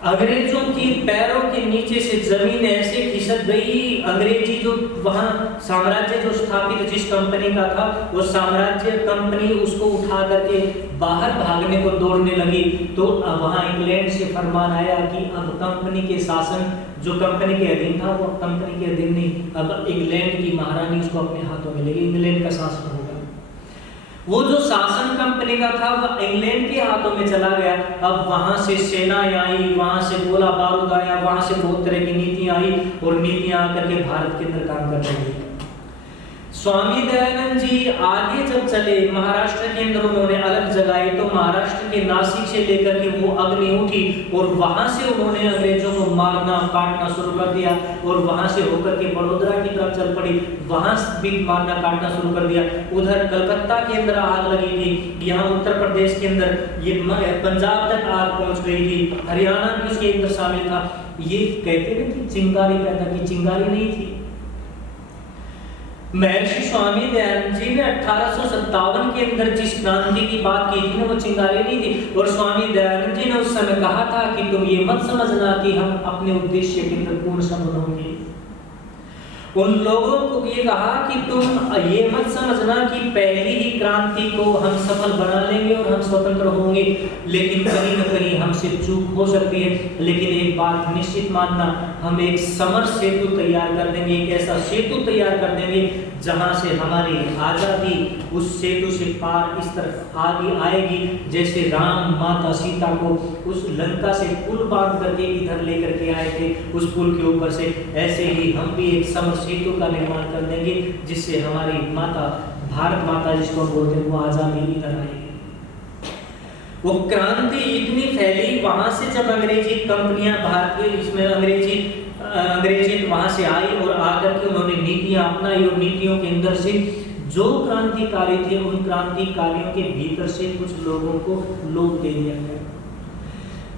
अंग्रेजों की पैरों के नीचे से जमीन ऐसे खिसक गई। अंग्रेजी जो वहां साम्राज्य जो स्थापित जिस कंपनी का था, वो साम्राज्य कंपनी उसको उठा करके बाहर भागने को दौड़ने लगी। तो वहां इंग्लैंड से फरमान आया कि अब कंपनी के शासन जो कंपनी के अधीन था, वो कंपनी के अधीन नहीं, अब इंग्लैंड की महारानी उसको अपने हाथों में लेगी, इंग्लैंड का शासन होगा। वो जो शासन कंपनी का था वो इंग्लैंड के हाथों में चला गया। अब वहां से सेनाएं आई, वहां से गोला बारूद आया, वहां से बहुत तरह की नीतियां आई और नीतियां आकर के भारत के अंदर काम कर रही है। स्वामी दयानंद जी आगे जब चले, महाराष्ट्र के अंदर उन्होंने अलग जगाई, तो महाराष्ट्र के नासिक से लेकर के वो अग्नि उठी और वहां से उन्होंने अंग्रेजों को मारना काटना शुरू कर दिया और वहां से होकर के बड़ौदा की तरफ चल पड़ी, वहां भी मारना काटना शुरू कर दिया। उधर कलकत्ता के अंदर आग लगी थी, यहाँ उत्तर प्रदेश के अंदर ये पंजाब तक आग पहुंच गई थी, हरियाणा भी उसके अंदर शामिल था। ये कहते हैं कि चिंगारी पैदा की, चिंगारी नहीं थी। महर्षि स्वामी दयानंद जी ने 1857 के अंदर जिस क्रांति की बात की थी ना, वो चिंगारी नहीं थी। और स्वामी दयानंद जी ने उस समय कहा था कि तुम ये मत समझना कि हम अपने उद्देश्य के अंदर पूर्ण सफल होंगे। उन लोगों को ये कहा कि तुम ये मत समझना कि पहली ही क्रांति को हम सफल बना लेंगे और हम स्वतंत्र होंगे, लेकिन कहीं न कहीं हमसे चूक हो सकती है। लेकिन एक बात निश्चित मानना, हम एक समर सेतु तैयार कर देंगे, एक ऐसा सेतु तैयार कर देंगे जहां से हमारी आजादी उस सेतु से पार इस तरफ आगे आएगी, जैसे राम माता सीता को उस लंका से पुल बांध करके इधर लेकर के आए थे उस पुल के ऊपर से, ऐसे ही हम भी एक समर सेतु का निर्माण कर देंगे जिससे हमारी माता भारत माता जिसको बोलते हैं वो आजादी इधर आएगी। वो क्रांति इतनी फैली, वहां से जब अंग्रेजी कंपनियां भारत के इसमें अंग्रेजी वहां से आई और आकर के उन्होंने नीतियां अपनाई और नीतियों के अंदर से जो क्रांतिकारी थे उन क्रांतिकारियों के भीतर से कुछ लोगों को लोप दे दिया गया।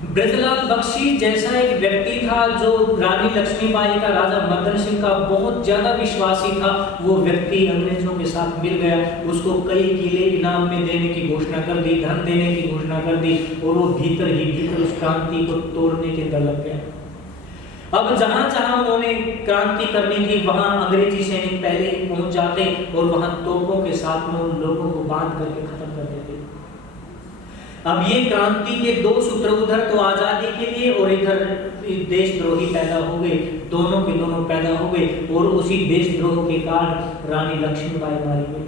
ब्रजलाल बख्शी जैसा एक व्यक्ति था जो रानी लक्ष्मीबाई का, राजा मदन सिंह का बहुत ज्यादा विश्वासी था, वो व्यक्ति अंग्रेजों के साथ मिल गया, उसको कई किले इनाम में देने की घोषणा कर दी, धन देने की घोषणा कर दी और वो भीतर ही भीतर उस क्रांति को तोड़ने के अंदर लग गया। अब जहां जहां उन्होंने क्रांति करनी थी वहां अंग्रेजी सैनिक पहले ही पहुंच जाते और वहां तोपों के साथ में उन लोगों को बांध करके खत्म कर देते। अब ये क्रांति के दो सूत्र, उधर तो आजादी के लिए और इधर देशद्रोही पैदा हो गए, दोनों के दोनों पैदा हो गए और उसी देशद्रोह के कारण रानी लक्ष्मीबाई मारी गई।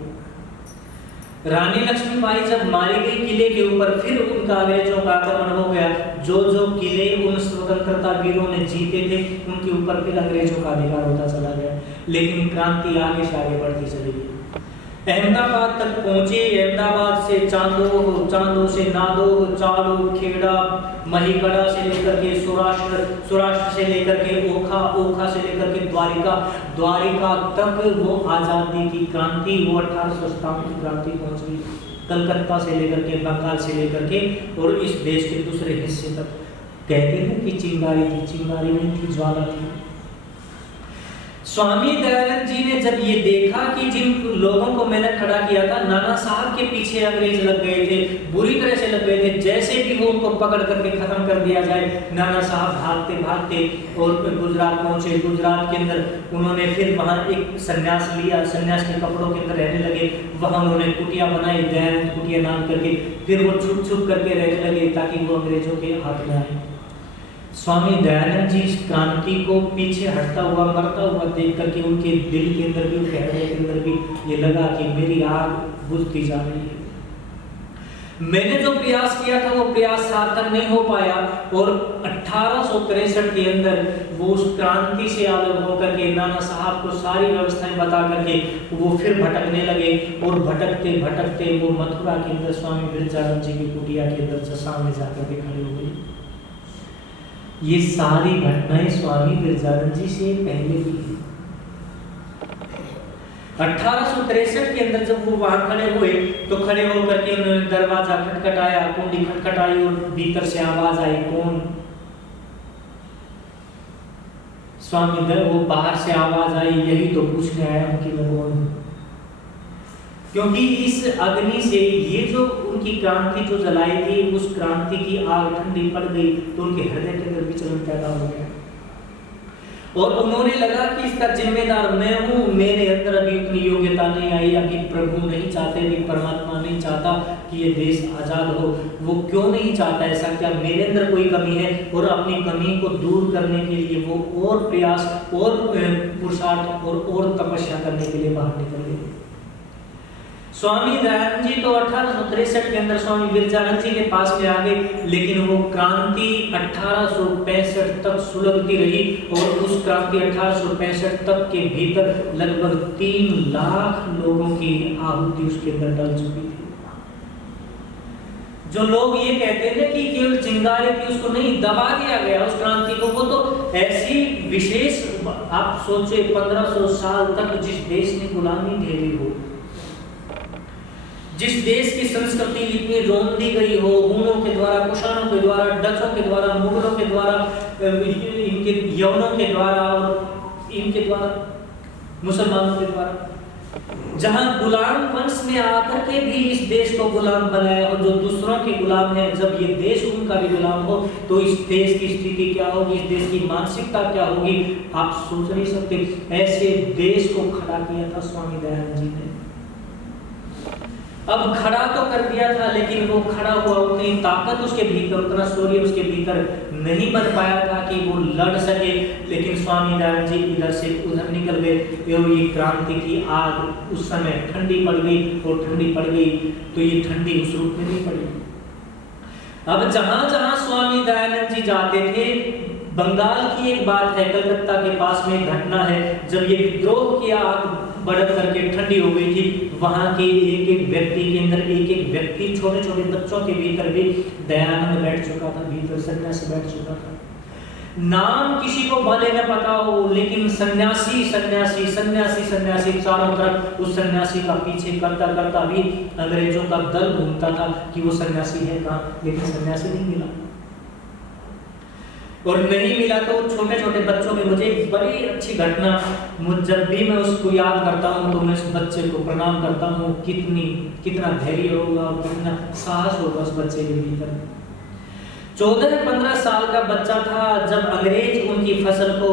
रानी लक्ष्मीबाई जब मारी गई किले के ऊपर, फिर उनका अंग्रेजों का आक्रमण हो गया। जो जो किले उन स्वतंत्रता वीरों ने जीते थे उनके ऊपर फिर अंग्रेजों का अधिकार होता चला गया, लेकिन क्रांति आगे से आगे बढ़ती चली गई। अहमदाबाद तक पहुंचे, अहमदाबाद से चांदोह, चांदोह से नादोह, चालू, खेड़ा, महीकड़ा से लेकर के सौराष्ट्र, सौराष्ट्र से लेकर के ओखा, ओखा से लेकर के द्वारिका, द्वारिका तक वो आजादी की क्रांति, वो 1857 की क्रांति पहुंच गई। कलकत्ता से लेकर के, बंगाल से लेकर के और इस देश के दूसरे हिस्से तक। कहते हैं कि चिंगारी थी, चिंगारी नहीं थी, ज्वाला थी। स्वामी दयानंद जी ने जब ये देखा कि जिन लोगों को मैंने खड़ा किया था, नाना साहब के पीछे अंग्रेज लग गए थे, बुरी तरह से लग गए थे, जैसे भी वो उनको पकड़ करके खत्म कर दिया जाए। नाना साहब भागते भागते और गुजरात पहुंचे। गुजरात के अंदर उन्होंने फिर वहां एक संन्यास लिया, संन्यास के कपड़ों के अंदर रहने लगे। वहां उन्होंने कुटिया बनाई, दयानंद कुटिया नाम करके। फिर वो छुप छुप करके रहने लगे ताकि वो अंग्रेजों के हाथ में आए। स्वामी दयानंद जी इस क्रांति को पीछे हटता हुआ, मरता हुआ देख करके उनके दिल के अंदर भी, हृदय के अंदर भी ये लगा कि मेरी आग बुझती जा रही है। मैंने जो प्रयास किया था वो प्रयास सार्थक नहीं हो पाया और 1863 के अंदर वो उस क्रांति से अलग होकर के नाना साहब को सारी व्यवस्थाएं बता करके वो फिर भटकने लगे और भटकते भटकते वो मथुरा के अंदर स्वामी ब्रजानंद जी की कुटिया के अंदर सामने जाकर के खड़े हो गए। ये सारी घटनाएं स्वामी ब्रजानंद जी से पहले की थी। 1863 के अंदर जब वो वहां खड़े हुए तो खड़े होकर के उन्होंने दरवाजा खटखटाया, कुंडी खटखटाई और भीतर से आवाज आई, कौन? स्वामी वो बाहर से आवाज आई, यही तो पूछने आया हूं कि मैं कौन हूं। क्योंकि इस अग्नि से ये जो उनकी क्रांति जो जलाई थी, उस क्रांति की आग ठंडी पड़ गई तो उनके हृदय के अंदर विचलन पैदा हो गया और उन्होंने लगा कि इसका जिम्मेदार मैं हूँ, मेरे अंदर अभी उतनी योग्यता नहीं आई, अभी प्रभु नहीं चाहते, अभी परमात्मा नहीं चाहता कि ये देश आजाद हो। वो क्यों नहीं चाहता ऐसा? क्या मेरे अंदर कोई कमी है? और अपनी कमी को दूर करने के लिए वो और प्रयास और पुरुषार्थ और तपस्या करने के लिए बाहर निकल गए। स्वामी दयानंद जी तो 1863 के अंदर स्वामी विरजानंद जी के पास में आ गए, लेकिन वो क्रांति 1865 तक सुलगती रही और उस क्रांति 1865 तक के भीतर लगभग 3 लाख लोगों की आहुति उसके अंदर डल चुकी थी। जो लोग ये कहते थे कि केवल चिंगारी थी, उसको नहीं, दबा दिया गया उस क्रांति को। वो तो ऐसी विशेष, आप सोचे 1500 साल तक जिस देश ने गुलामी झेली हो, जिस देश की संस्कृति इतनी रोंदी गई हो, हूनों के द्वारा, कुषाणों के द्वारा, डचों के द्वारा, मुगलों के द्वारा, इनके यवनों के द्वारा और इनके द्वारा, मुसलमानों के द्वारा, जहां गुलाम वंश में आकर के भी इस देश को गुलाम बनाया हो, जो दूसरों के गुलाम है, जब ये देश उनका भी गुलाम हो तो इस देश की स्थिति क्या होगी, इस देश की मानसिकता क्या होगी, आप सोच नहीं सकते। ऐसे देश को खड़ा किया था स्वामी दयानंद जी ने। अब खड़ा तो कर दिया था, लेकिन वो खड़ा हुआ उतनी ताकत उसके भीतर, उतना शौर्य उसके भीतर नहीं बन पाया था कि वो लड़ सके। लेकिन स्वामी दयानंद जी इधर से उधर निकल गए और ये क्रांति की आग उस समय ठंडी पड़ गई और ठंडी पड़ गई तो ये ठंडी उस रूप में नहीं पड़ी। अब जहां जहां स्वामी दयानंद जी जाते थे, बंगाल की एक बात है, कलकत्ता के पास में एक घटना है, जब ये विद्रोह की आग बढ़ करके ठंडी हो गई थी, वहां के एक एक व्यक्ति के अंदर, एक एक व्यक्ति, छोटे छोटे बच्चों के भीतर भी दयानंद बैठ चुका था, भीतर सन्यासी बैठ चुका था। नाम किसी को भले न पता हो, लेकिन सन्यासी सन्यासी सन्यासी सन्यासी चारों तरफ उस सन्यासी का पीछे करता करता भी अंग्रेजों का दल घूमता था कि वो सन्यासी है कहाँ, लेकिन सन्यासी नहीं मिला। और नहीं मिला तो छोटे छोटे बच्चों में, मुझे एक बड़ी अच्छी घटना, जब भी मैं उसको याद करता हूँ तो मैं उस बच्चे को प्रणाम करता हूँ। कितना धैर्य होगा और कितना साहस होगा उस बच्चे के भीतर। 14-15 साल का बच्चा था जब अंग्रेज उनकी फसल को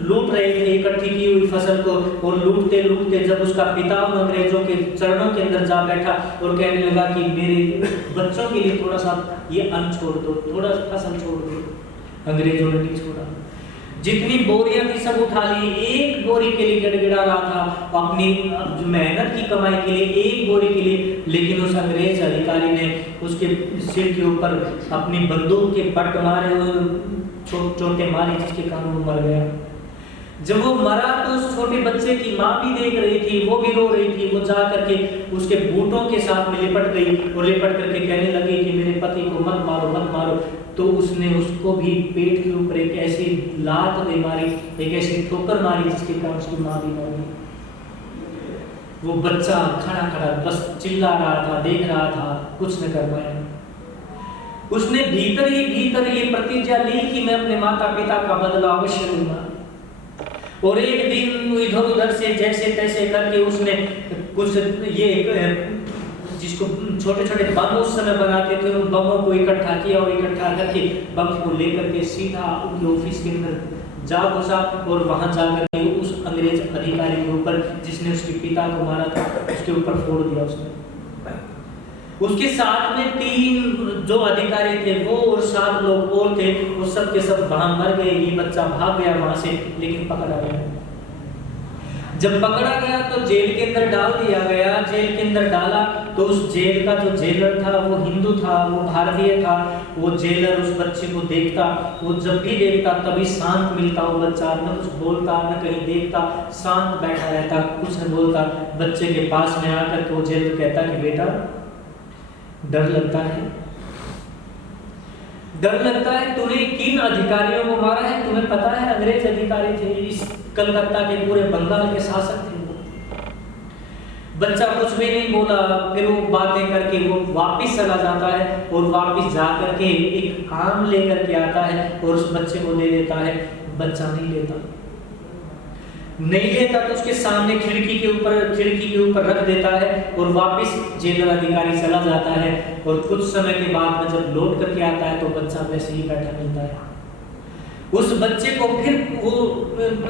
लूट रहे थे, इकट्ठी की हुई फसल को, और लूटते लूटते जब उसका पिता उन अंग्रेजों के चरणों के अंदर जा बैठा और कहने लगा कि मेरे बच्चों के लिए थोड़ा सा ये अन्न छोड़ दो, थोड़ा सा फसल छोड़ दो, अंग्रेजों ने नहीं छोड़ा। जितनी बोरियां थी सब उठा ली, एक बोरी के लिए गिड़गिड़ा रहा था अपनी मेहनत की कमाई के लिए, एक बोरी के लिए, लेकिन उस अंग्रेज अधिकारी ने उसके सिर के ऊपर अपनी बंदूक के पट मारे, चोटें मारी, जिसके कारण वो मर गया। जब वो मरा तो उस छोटे बच्चे की माँ भी देख रही थी, वो भी रो रही थी। वो जा करके उसके बूटों के साथ में लिपट गई और लिपट करके कहने लगी कि मेरे पति को मत मारो मत मारो। तो उसने उसको भी पेट के ऊपर एक ऐसी लात दे मारी, एक ऐसी ठोकर मारी, जिसके कारण उसकी माँ भी मर गई। वो बच्चा खड़ा खड़ा बस चिल्ला रहा था, देख रहा था, कुछ न कर पाया। उसने भीतर ये प्रतिज्ञा ली कि मैं अपने माता पिता का बदला अवश्य लूंगा। और एक दिन इधर उधर से जैसे तैसे करके उसने कुछ ये जिसको छोटे छोटे बम उस समय बनाते थे, उन बमों को इकट्ठा किया और इकट्ठा करके बम को लेकर के सीधा उनके ऑफिस के अंदर जा घुसा और वहां जाकर के उस अंग्रेज अधिकारी के ऊपर, जिसने उसके पिता को मारा था, उसके ऊपर फोड़ दिया उसने। उसके साथ में 3 जो अधिकारी थे वो और 7 लोग और थे, वो सब के सब वहां मर गए। ये बच्चा भाग गया वहां से, लेकिन पकड़ा गया। जब पकड़ा गया तो जेल के अंदर डाल दिया गया। जेल के अंदर डाला तो उस जेल का जो जेलर था वो हिंदू था, वो भारतीय था। वो जेलर उस बच्चे को देखता, वो जब भी देखता तभी शांत मिलता। वो बच्चा न कुछ बोलता न कहीं देखता, शांत बैठा रहता, कुछ न बोलता। बच्चे के पास में आकर के वो जेलर कहता कि बेटा डर लगता है, डर लगता है, तूने किन अधिकारियों को मारा है? तुम्हें पता है अंग्रेज अधिकारी थे, इस कलकत्ता के पूरे बंगाल के शासक थे वो। बच्चा कुछ भी नहीं बोला। फिर वो बातें करके वो वापस चला जाता है और वापस जा करके एक आम लेकर के आता है और उस बच्चे को दे देता है। बच्चा नहीं लेता, नहीं लेता तो उसके सामने खिड़की के ऊपर रख देता है और वापस जेलर अधिकारी चला जाता है। और कुछ समय के बाद में जब लौट करके आता है तो बच्चा वैसे ही बैठा मिलता है। उस बच्चे को फिर वो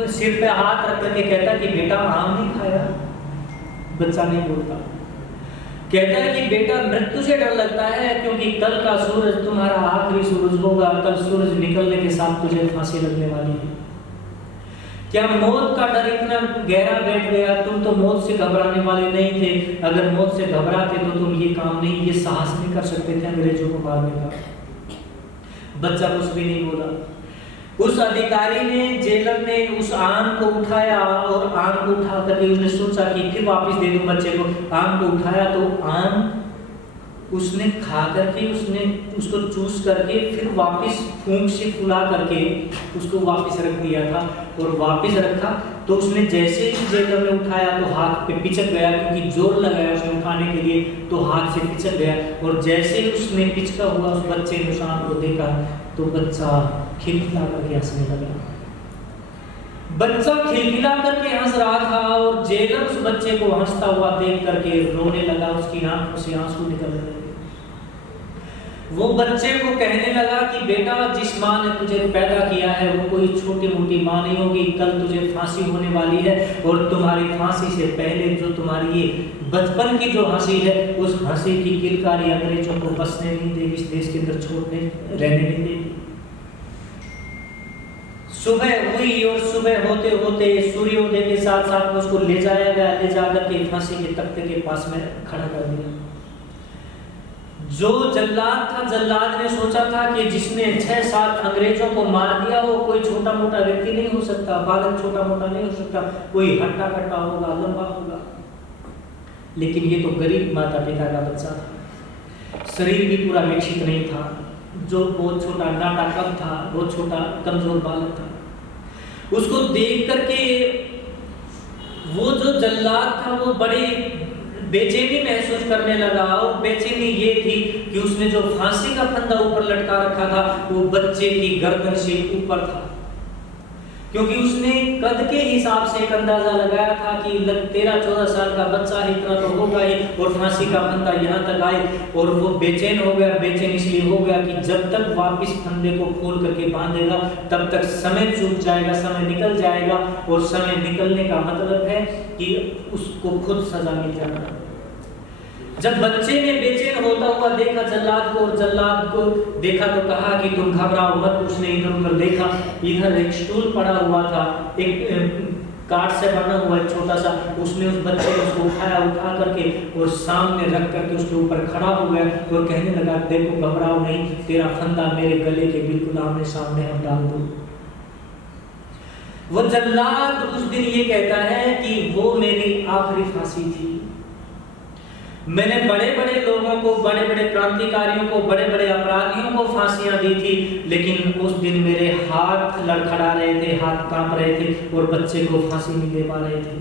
सिर पे हाथ रख करके कहता है कि बेटा आम नहीं खाया। बच्चा नहीं बोलता, कहता है कि बेटा मृत्यु से डर लगता है क्योंकि कल का सूरज तुम्हारा आखिरी सूरज होगा, कल सूरज निकलने के साथ तुझे फांसी लगने वाली है। क्या मौत का डर इतना गहरा बैठ गया? तुम तो मौत से घबराने वाले नहीं थे। अगर मौत से घबराते तो तुम ये काम नहीं, ये साहस नहीं कर सकते थे अंग्रेजों को मारने का। बच्चा कुछ भी नहीं बोला। उस अधिकारी ने, जेलर ने उस आम को उठाया और आम को उठा करके उसने सोचा कि फिर वापस दे दूं बच्चे को। आम को उठाया तो आम उसने खा करके उसने उसको चूस करके फिर वापस फूंक से फुला करके उसको वापस रख दिया था। और वापस रखा तो उसने जैसे ही जेलर ने उठाया तो हाथ पे पिचक गया, क्योंकि जोर लगाया उसने उठाने के लिए तो हाथ से पिचक गया। और जैसे ही उसने पिचका हुआ उस बच्चे ने उस आम को देखा तो बच्चा खिलखिला करके हंसने लगा। बच्चा खिलखिला करके हंस रहा था और जेलर उस बच्चे को हंसता हुआ देख करके रोने लगा। उसकी आंखों से आंसू निकलने लगे। वो बच्चे को कहने लगा कि बेटा, जिस माँ ने तुझे पैदा किया है वो कोई छोटी मोटी माँ नहीं होगी। कल तुझे फांसी होने वाली है और तुम्हारी फांसी से पहले जो तुम्हारी ये बचपन की जो हंसी है, उस हंसी की किलकारी अंग्रेजों को बसने नहीं देगी, इस देश के अंदर रहने नहीं देगी। सुबह हुई और सुबह होते होते सूर्योदय के साथ साथ उसको ले जाया गया। ले जाकर के फांसी के तख्ते के पास में खड़ा कर दिया। जो जल्लाद था, जल्लाद ने सोचा था कि जिसने 6-7 अंग्रेजों को मार दिया वो कोई छोटा मोटा व्यक्ति नहीं हो सकता, बालक छोटा मोटा नहीं हो सकता, कोई हट्टा कट्टा होगा, लंबा होगा। लेकिन ये तो गरीब माता पिता का बच्चा था, शरीर भी पूरा विकसित नहीं था, जो बहुत छोटा नाटा कम था, बहुत छोटा कमजोर बालक था। उसको देख करके वो जो जल्लाद था वो बड़े बेचैनी महसूस करने लगा। और बेचैनी ये थी कि उसने जो फांसी का फंदा ऊपर लटका रखा था वो बच्चे की गर्दन से ऊपर था, क्योंकि उसने कद के हिसाब से एक अंदाजा लगाया था कि 13-14 साल का बच्चा है, इतना तो होगा ही, और फांसी का फंदा यहाँ तक आए। और वो बेचैन हो गया। बेचैन इसलिए हो गया कि जब तक वापस फंदे को खोल करके बांधेगा तब तक समय चूक जाएगा, समय निकल जाएगा। और समय निकलने का मतलब है कि उसको खुद सजा मिल जाएगा। जब बच्चे ने बेचैन होता हुआ देखा जल्लाद को, और जल्लाद को देखा तो कहा कि तुम घबराओ मत। उसने इधर उधर देखा, इधर एक स्टूल पड़ा हुआ था, एक काठ से बना हुआ एक छोटा सा। उसने उस बच्चे को उसको उठा करके और सामने रख करके उसके ऊपर खड़ा हो गया और कहने लगा, देखो घबराओ नहीं, तेरा फंदा मेरे गले के बिल्कुल आमने सामने हम डाल दो। वो जल्लाद उस दिन ये कहता है कि वो मेरी आखिरी फांसी थी। मैंने बड़े बड़े लोगों को, बड़े बड़े क्रांतिकारियों को, बड़े बड़े अपराधियों को फांसियां दी थी, लेकिन उस दिन मेरे हाथ लड़खड़ा रहे थे, हाथ कांप रहे थे और बच्चे को फांसी नहीं दे पा रहे थे।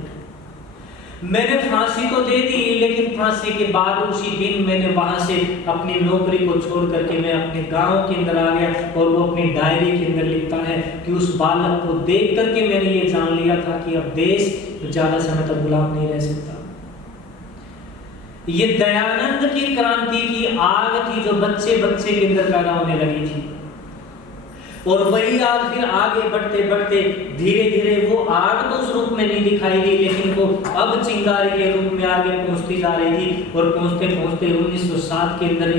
मैंने फांसी तो दे दी, लेकिन फांसी के बाद उसी दिन मैंने वहां से अपनी नौकरी को छोड़ करके मैं अपने गांव के अंदर आ गया। और वो अपनी डायरी के अंदर लिखता है कि उस बालक को देख करके मैंने ये जान लिया था कि अब देश ज्यादा समय तक गुलाम नहीं रह सकता। ये दयानंद की क्रांति की आग थी जो बच्चे बच्चे के अंदर पैदा होने लगी थी। और वही आग फिर आगे बढ़ते बढ़ते धीरे धीरे वो आग तो उस रूप में नहीं दिखाई दी, लेकिन वो अब चिंगारी के रूप में आगे पहुंचती जा रही थी। और पहुंचते पहुंचते 1907 के अंदर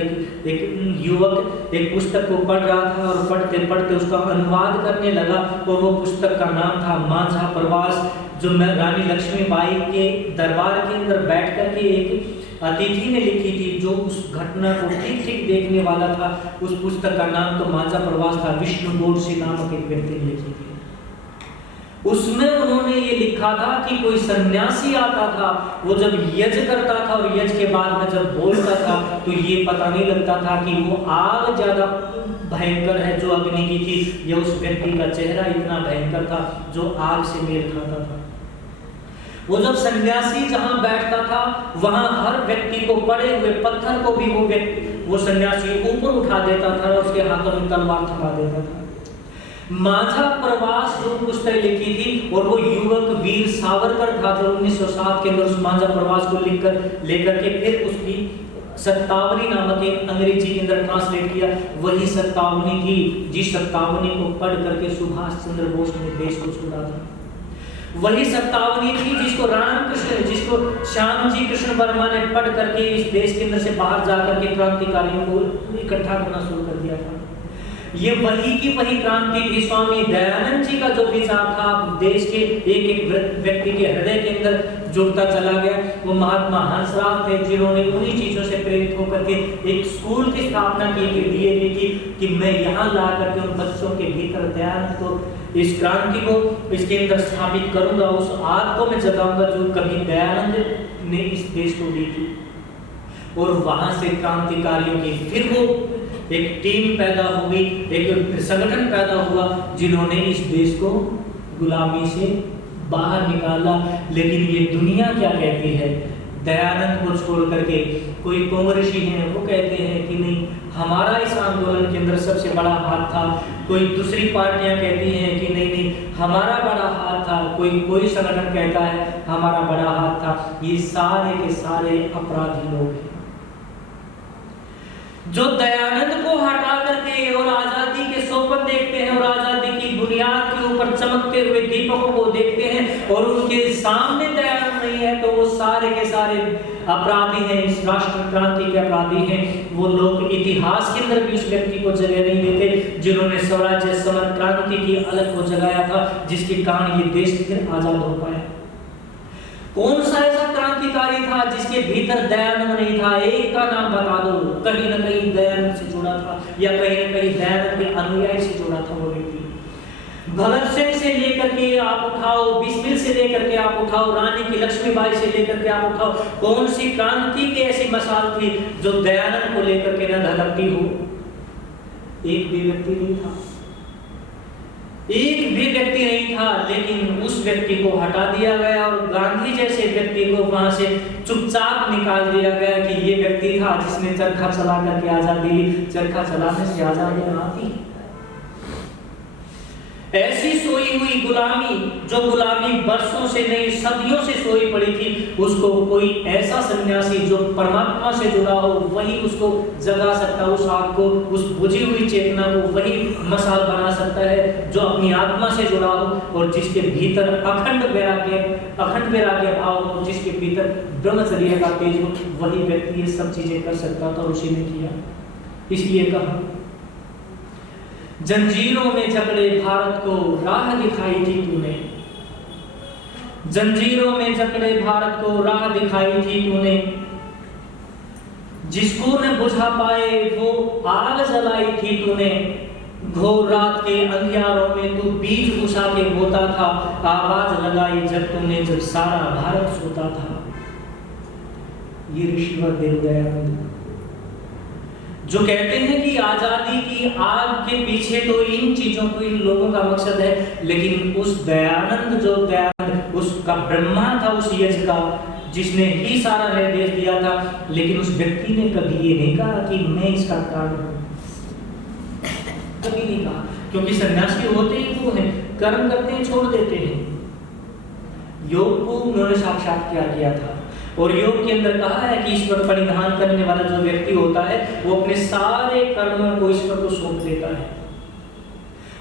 एक युवक एक पुस्तक को पढ़ रहा था और पढ़ते पढ़ते उसका अनुवाद करने लगा। और वो पुस्तक का नाम था मांझा प्रवास, जो रानी लक्ष्मीबाई के दरबार के अंदर बैठ करके एक अतिथि ने लिखी थी, जो उस घटना को ठीक ठीक देखने वाला था। उस पुस्तक का नाम तो मांझा प्रवास था, विष्णु गोडसे नामक एक व्यक्ति ने लिखी थी। उसमें उन्होंने ये लिखा था कि कोई सन्यासी आता था, वो जब यज्ञ करता था और यज्ञ के बाद में जब बोलता था तो ये पता नहीं लगता था कि वो आग ज्यादा भयंकर है जो अग्नि की थी, या उस व्यक्ति का चेहरा इतना भयंकर था जो आग से मेल खाता था। वो जब सन्यासी जहां बैठता था वहां हर व्यक्ति को पड़े हुए पत्थर को भी वो सन्यासी ऊपर उठा देता था और उसके हाथों में तलवार थमा देता था। माझा प्रवास जो पुस्तक लिखी थी, और वो युवक वीर सावरकर था जो 1907 के अंदर उस माझा प्रवास को लेकर के फिर उसकी सत्तावनी नामक एक अंग्रेजी के अंदर ट्रांसलेट किया। वही सत्तावनी थी जिस सत्तावनी को पढ़ करके सुभाष चंद्र बोस ने देश को छोड़ा था। वही सत्तावनी थी जिसको श्याम जी कृष्ण वर्मा ने पढ़ करके इस देश के अंदर से बाहर जाकर के क्रांतिकारियों को इकट्ठा करना शुरू कर दिया था। ये वही की वही क्रांति थी। स्वामी दयानंद जी का जो विचार था देश के एक एक व्यक्ति के हृदय के अंदर जुड़ता चला गया। वो महात्मा हंसराज थे जिन्होंने उन्हीं चीजों से प्रेरित होकर के एक स्कूल की स्थापना की थी कि मैं यहाँ ला करके उन बच्चों के भीतर दयानंद को, इस क्रांति को इसके अंदर स्थापित करूंगा, उस आग को मैं जगाऊंगा जो कभी दयानंद ने इस देश को दी थी। और वहां से क्रांतिकारियों की फिर वो एक टीम पैदा हुई, एक संगठन पैदा हुआ जिन्होंने इस देश को गुलामी से बाहर निकाला। लेकिन ये दुनिया क्या कहती है? दयानंद को छोड़ करके कोई कांग्रेसी है वो कहते हैं कि नहीं, हमारा इस आंदोलन के अंदर सबसे बड़ा हाथ था। कोई दूसरी पार्टियां कहती हैं कि नहीं हमारा बड़ा हाथ था। कोई संगठन कहता है हमारा बड़ा हाथ था। ये सारे के सारे अपराधी लोग हैं जो दयानंद को हटा करके और आजादी के सोपन देखते हैं और आजादी की बुनियाद के ऊपर चमकते हुए दीपकों को देखते हैं और उनके सामने दयानंद नहीं है, तो वो सारे के सारे अपराधी हैं, इस राष्ट्र क्रांति के अपराधी हैं। वो लोग इतिहास के अंदर भी उस व्यक्ति को जगह नहीं देते जिन्होंने स्वराज्य समर क्रांति की अलग को जगाया था, जिसके कारण ये देश फिर आजाद हो पाया। कौन सा ऐसा क्रांतिकारी था जिसके भीतर दयानंद नहीं था? एक का नाम बता दो। कहीं न कहीं दयानंद से जुड़ा था या कहीं न कहीं दयानंद के अनुयायी से जुड़ा था वो व्यक्ति। भगत सिंह से लेकर के आप उठाओ, बिस्मिल से लेकर के आप उठाओ, रानी की लक्ष्मीबाई से लेकर के आप उठाओ, कौन सी क्रांति की ऐसी मसाल थी जो दयानंद को लेकर के न धड़कती हो? एक भी व्यक्ति नहीं था, एक भी व्यक्ति नहीं था। लेकिन उस व्यक्ति को हटा दिया गया और गांधी जैसे व्यक्ति को वहां से चुपचाप निकाल दिया गया कि ये व्यक्ति था जिसने चरखा चला करके आजादी ली। चरखा चलाने से आजादी आती? ऐसी सोई हुई गुलामी, जो गुलामी बरसों से नहीं सदियों से सोई पड़ी थी, उसको कोई ऐसा सन्यासी जो परमात्मा से जुड़ा हो वही उसको जगा सकता है। उस आग को, उस बुझी हुई चेतना को वही मसाल बना सकता है जो अपनी आत्मा से जुड़ा हो और जिसके भीतर अखंड वैराग्य भाव हो, जिसके भीतर ब्रह्मचर्य का तेज हो। वही व्यक्ति ये सब चीजें कर सकता था और उसी ने किया। इसलिए कहा जंजीरों में जकड़े भारत को राह दिखाई थी तूने, जंजीरों में जकड़े भारत को राह दिखाई थी तूने, जिसको न बुझा पाए वो आग जलाई थी तूने। घोर रात के अंधियारों में तू बीज उषा के बोता था, आवाज लगाई जब तूने जब सारा भारत सोता था। ये ऋषिवर देव दयानंद जो कहते हैं कि आजादी की आग के पीछे तो इन चीजों को, इन लोगों का मकसद है, लेकिन उस दयानंद उसका ब्रह्मा था उस यज्ञ का, जिसने ही सारा निर्देश दिया था। लेकिन उस व्यक्ति ने कभी ये नहीं कहा कि मैं इसका कारण हूं, कभी नहीं कहा, क्योंकि सन्यासी होते ही वो हैं, कर्म करते हैं छोड़ देते हैं। योग को उन्होंने साक्षात्कार किया था और योग के अंदर कहा है कि ईश्वर परिधान करने वाला जो व्यक्ति होता है वो अपने सारे कर्मों को ईश्वर को सौंप देता है।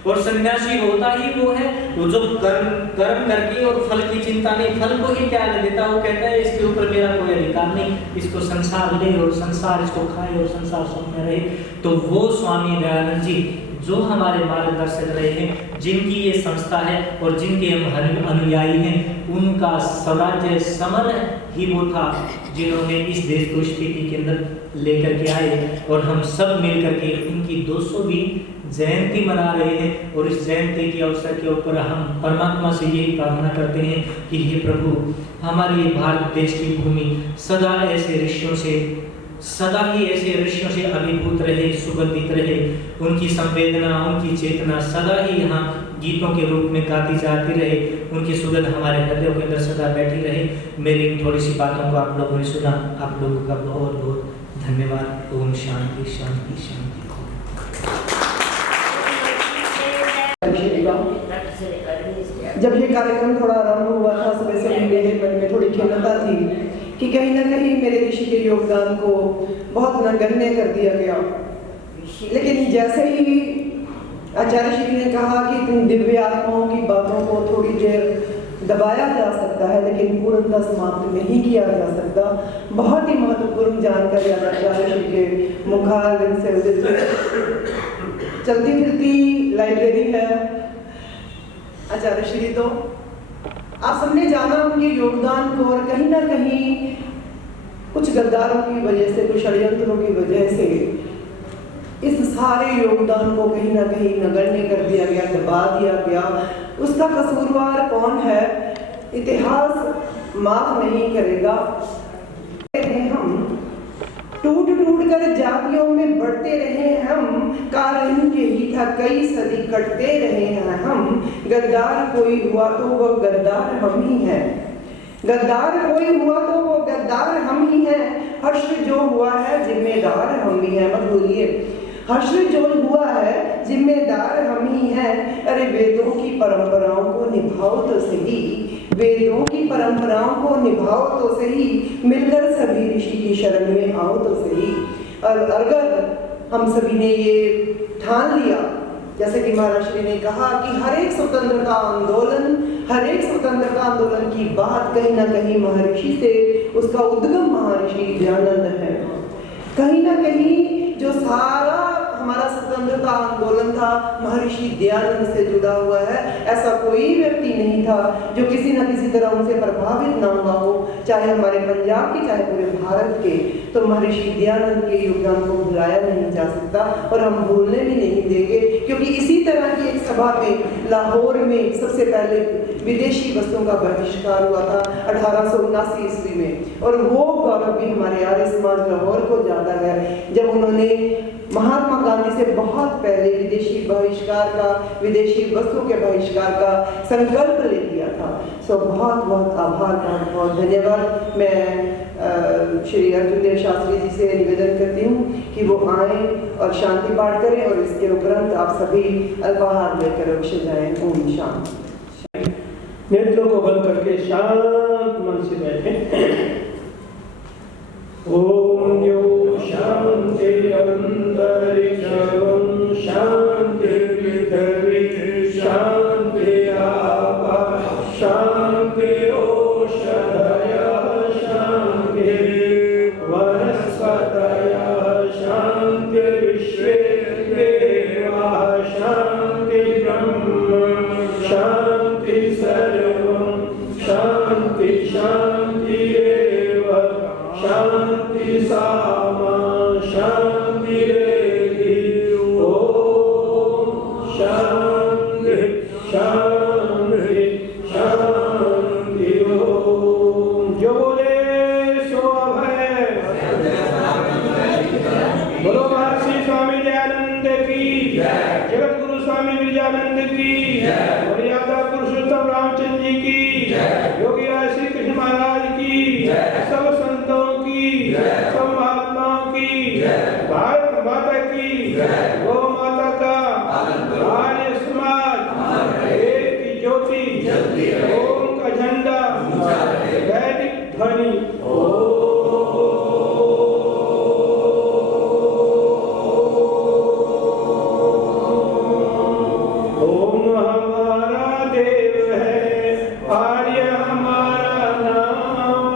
और सन्यासी होता ही वो है वो जो कर्म करके और फल की चिंता नहीं, फल को ही त्याग देता। वो कहता है इसके ऊपर मेरा कोई अधिकार नहीं, इसको संसार ले और संसार इसको खाए और संसार सुख में रहे। तो वो स्वामी दयानंद जी जो हमारे मार्गदर्शक रहे हैं, जिनकी ये संस्था है और जिनके हम अनुयायी हैं, उनका स्वराज्य समर ही वो था जिन्होंने इस देश को स्थिति के अंदर लेकर के आए। और हम सब मिलकर के उनकी 200वीं जयंती मना रहे हैं और इस जयंती के अवसर के ऊपर हम परमात्मा से यही प्रार्थना करते हैं कि हे प्रभु, हमारी भारत देश की भूमि सदा ही ऐसे ऋषियों से अभिभूत रहे, सुगंधित रहे। उनकी संवेदना, उनकी चेतना सदा ही यहाँ गीतों के रूप में गाती जाती रहे, उनकी सुगंध हमारे हृदयों के अंदर सदा बैठी रहे। मेरी थोड़ी सी बातों को आप लोगों ने सुना, आप लोगों का बहुत बहुत धन्यवाद। ओम शांति शांति शांति। जब ये कार्यक्रम थोड़ा आरंभ हुआ था, सुबह से मेरे मन में थोड़ी खिन्नता थी कि कहीं ना कहीं मेरे ऋषि के योगदान को बहुत नगण्य कर दिया गया। लेकिन जैसे ही आचार्य श्री ने कहा कि इन दिव्य आत्माओं की बातों को थोड़ी देर दबाया जा सकता है लेकिन पूर्णतः समाप्त नहीं किया जा सकता, बहुत ही महत्वपूर्ण जानकारी आचार्य श्री के मुखारविंद से उदित चलती फिरती लाइब्रेरी है आचार्य श्री। तो आप सबने जाना उनके योगदान को, और कहीं ना कहीं कुछ गद्दारों की वजह से, कुछ षड्यंत्रों की वजह से इस सारे योगदान को कहीं ना कहीं नगण्य कर दिया गया, दबा दिया गया। उसका कसूरवार कौन है? इतिहास माफ नहीं करेगा। हम टूट टूट कर जातियों में बढ़ते रहे हम, कारण यही था कई सदी कटते रहे हैं हम। गद्दार कोई हुआ तो वो गद्दार हम ही हैं, गद्दार कोई हुआ तो वो गद्दार हम ही हैं। हर्ष जो हुआ है जिम्मेदार हम ही हैं, मत भूलिए, हर्ष जो हुआ है जिम्मेदार हम ही हैं। अरे वेदों की परंपराओं को निभाओ तो सही, वेदों की परंपराओं को निभाओ तो सही, मिलकर सभी ऋषि की शरण में आओ तो सही। और अगर हम सभी ने ये ठान लिया, जैसे कि महाराज श्री ने कहा कि हर एक स्वतंत्रता आंदोलन, हर एक स्वतंत्रता आंदोलन की बात कहीं ना कहीं महर्षि से, उसका उद्गम महर्षि दयानंद है। कहीं ना कहीं जो सारा हमारा स्वतंत्रता आंदोलन था महर्षि दयानंद से जुड़ा हुआ है। ऐसा कोई व्यक्ति नहीं था जो किसी न किसी तरह उनसे प्रभावित ना हुआ हो, चाहे हमारे पंजाब के चाहे पूरे भारत के। तो महर्षि दयानंद के योगदान को भुलाया नहीं जा सकता और हम भूलने भी नहीं देंगे, क्योंकि इसी तरह की एक सभा में लाहौर में सबसे पहले विदेशी वस्तुओं का बहिष्कार हुआ था 1879 ईस्वी में। और वो गौरव भी हमारे आर्य समाज लाहौर को ज्यादा है, जब उन्होंने महात्मा गांधी से बहुत पहले विदेशी बहिष्कार का, विदेशी वस्तुओं के बहिष्कार का संकल्प ले लिया था। सो बहुत बहुत आभार, बहुत बहुत धन्यवाद। मैं श्री अर्जुन देव शास्त्री जी से निवेदन करती हूँ कि वो आए और शांति पाठ करें, और इसके उपरांत आप सभी अल्पाहार लेकर अवश्य जाएं। ओम शांति। नेत्रों को बंद करके शांत मन से बैठे। ओम यो शांति अंतरिक्षं शांति पृथ्वी शांति आकाश शांति ओषधयः शांति वनस्पतयः शांति विश्वे देवाः शांति ब्रह्म शांति सर्वं शांति शांति एव शांति सामा शांति रेधि। ओम शांति शांति शांति। ओम जो बोले सो अभय। बोलो महर्षि स्वामी दयानंद की जय, जगत गुरु स्वामी विजयानंद की जय, मर्यादा पुरुषोत्तम रामचंद्र जी की जय, योगी राज श्री कृष्ण महाराज की जय, सब संतों की जय, सब महात्माओं की जय, भारत माता की जय, गौ माता का आर्य समाज एक की ज्योति, ओम का झंडा वैदिक ध्वनि। ओम हमारा देव है, आर्य हमारा नाम,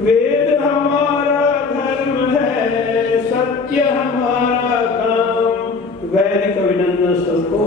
वेद हमारा धर्म है, सत्य हमारा काम। वैदिक अभिनंदन सबको।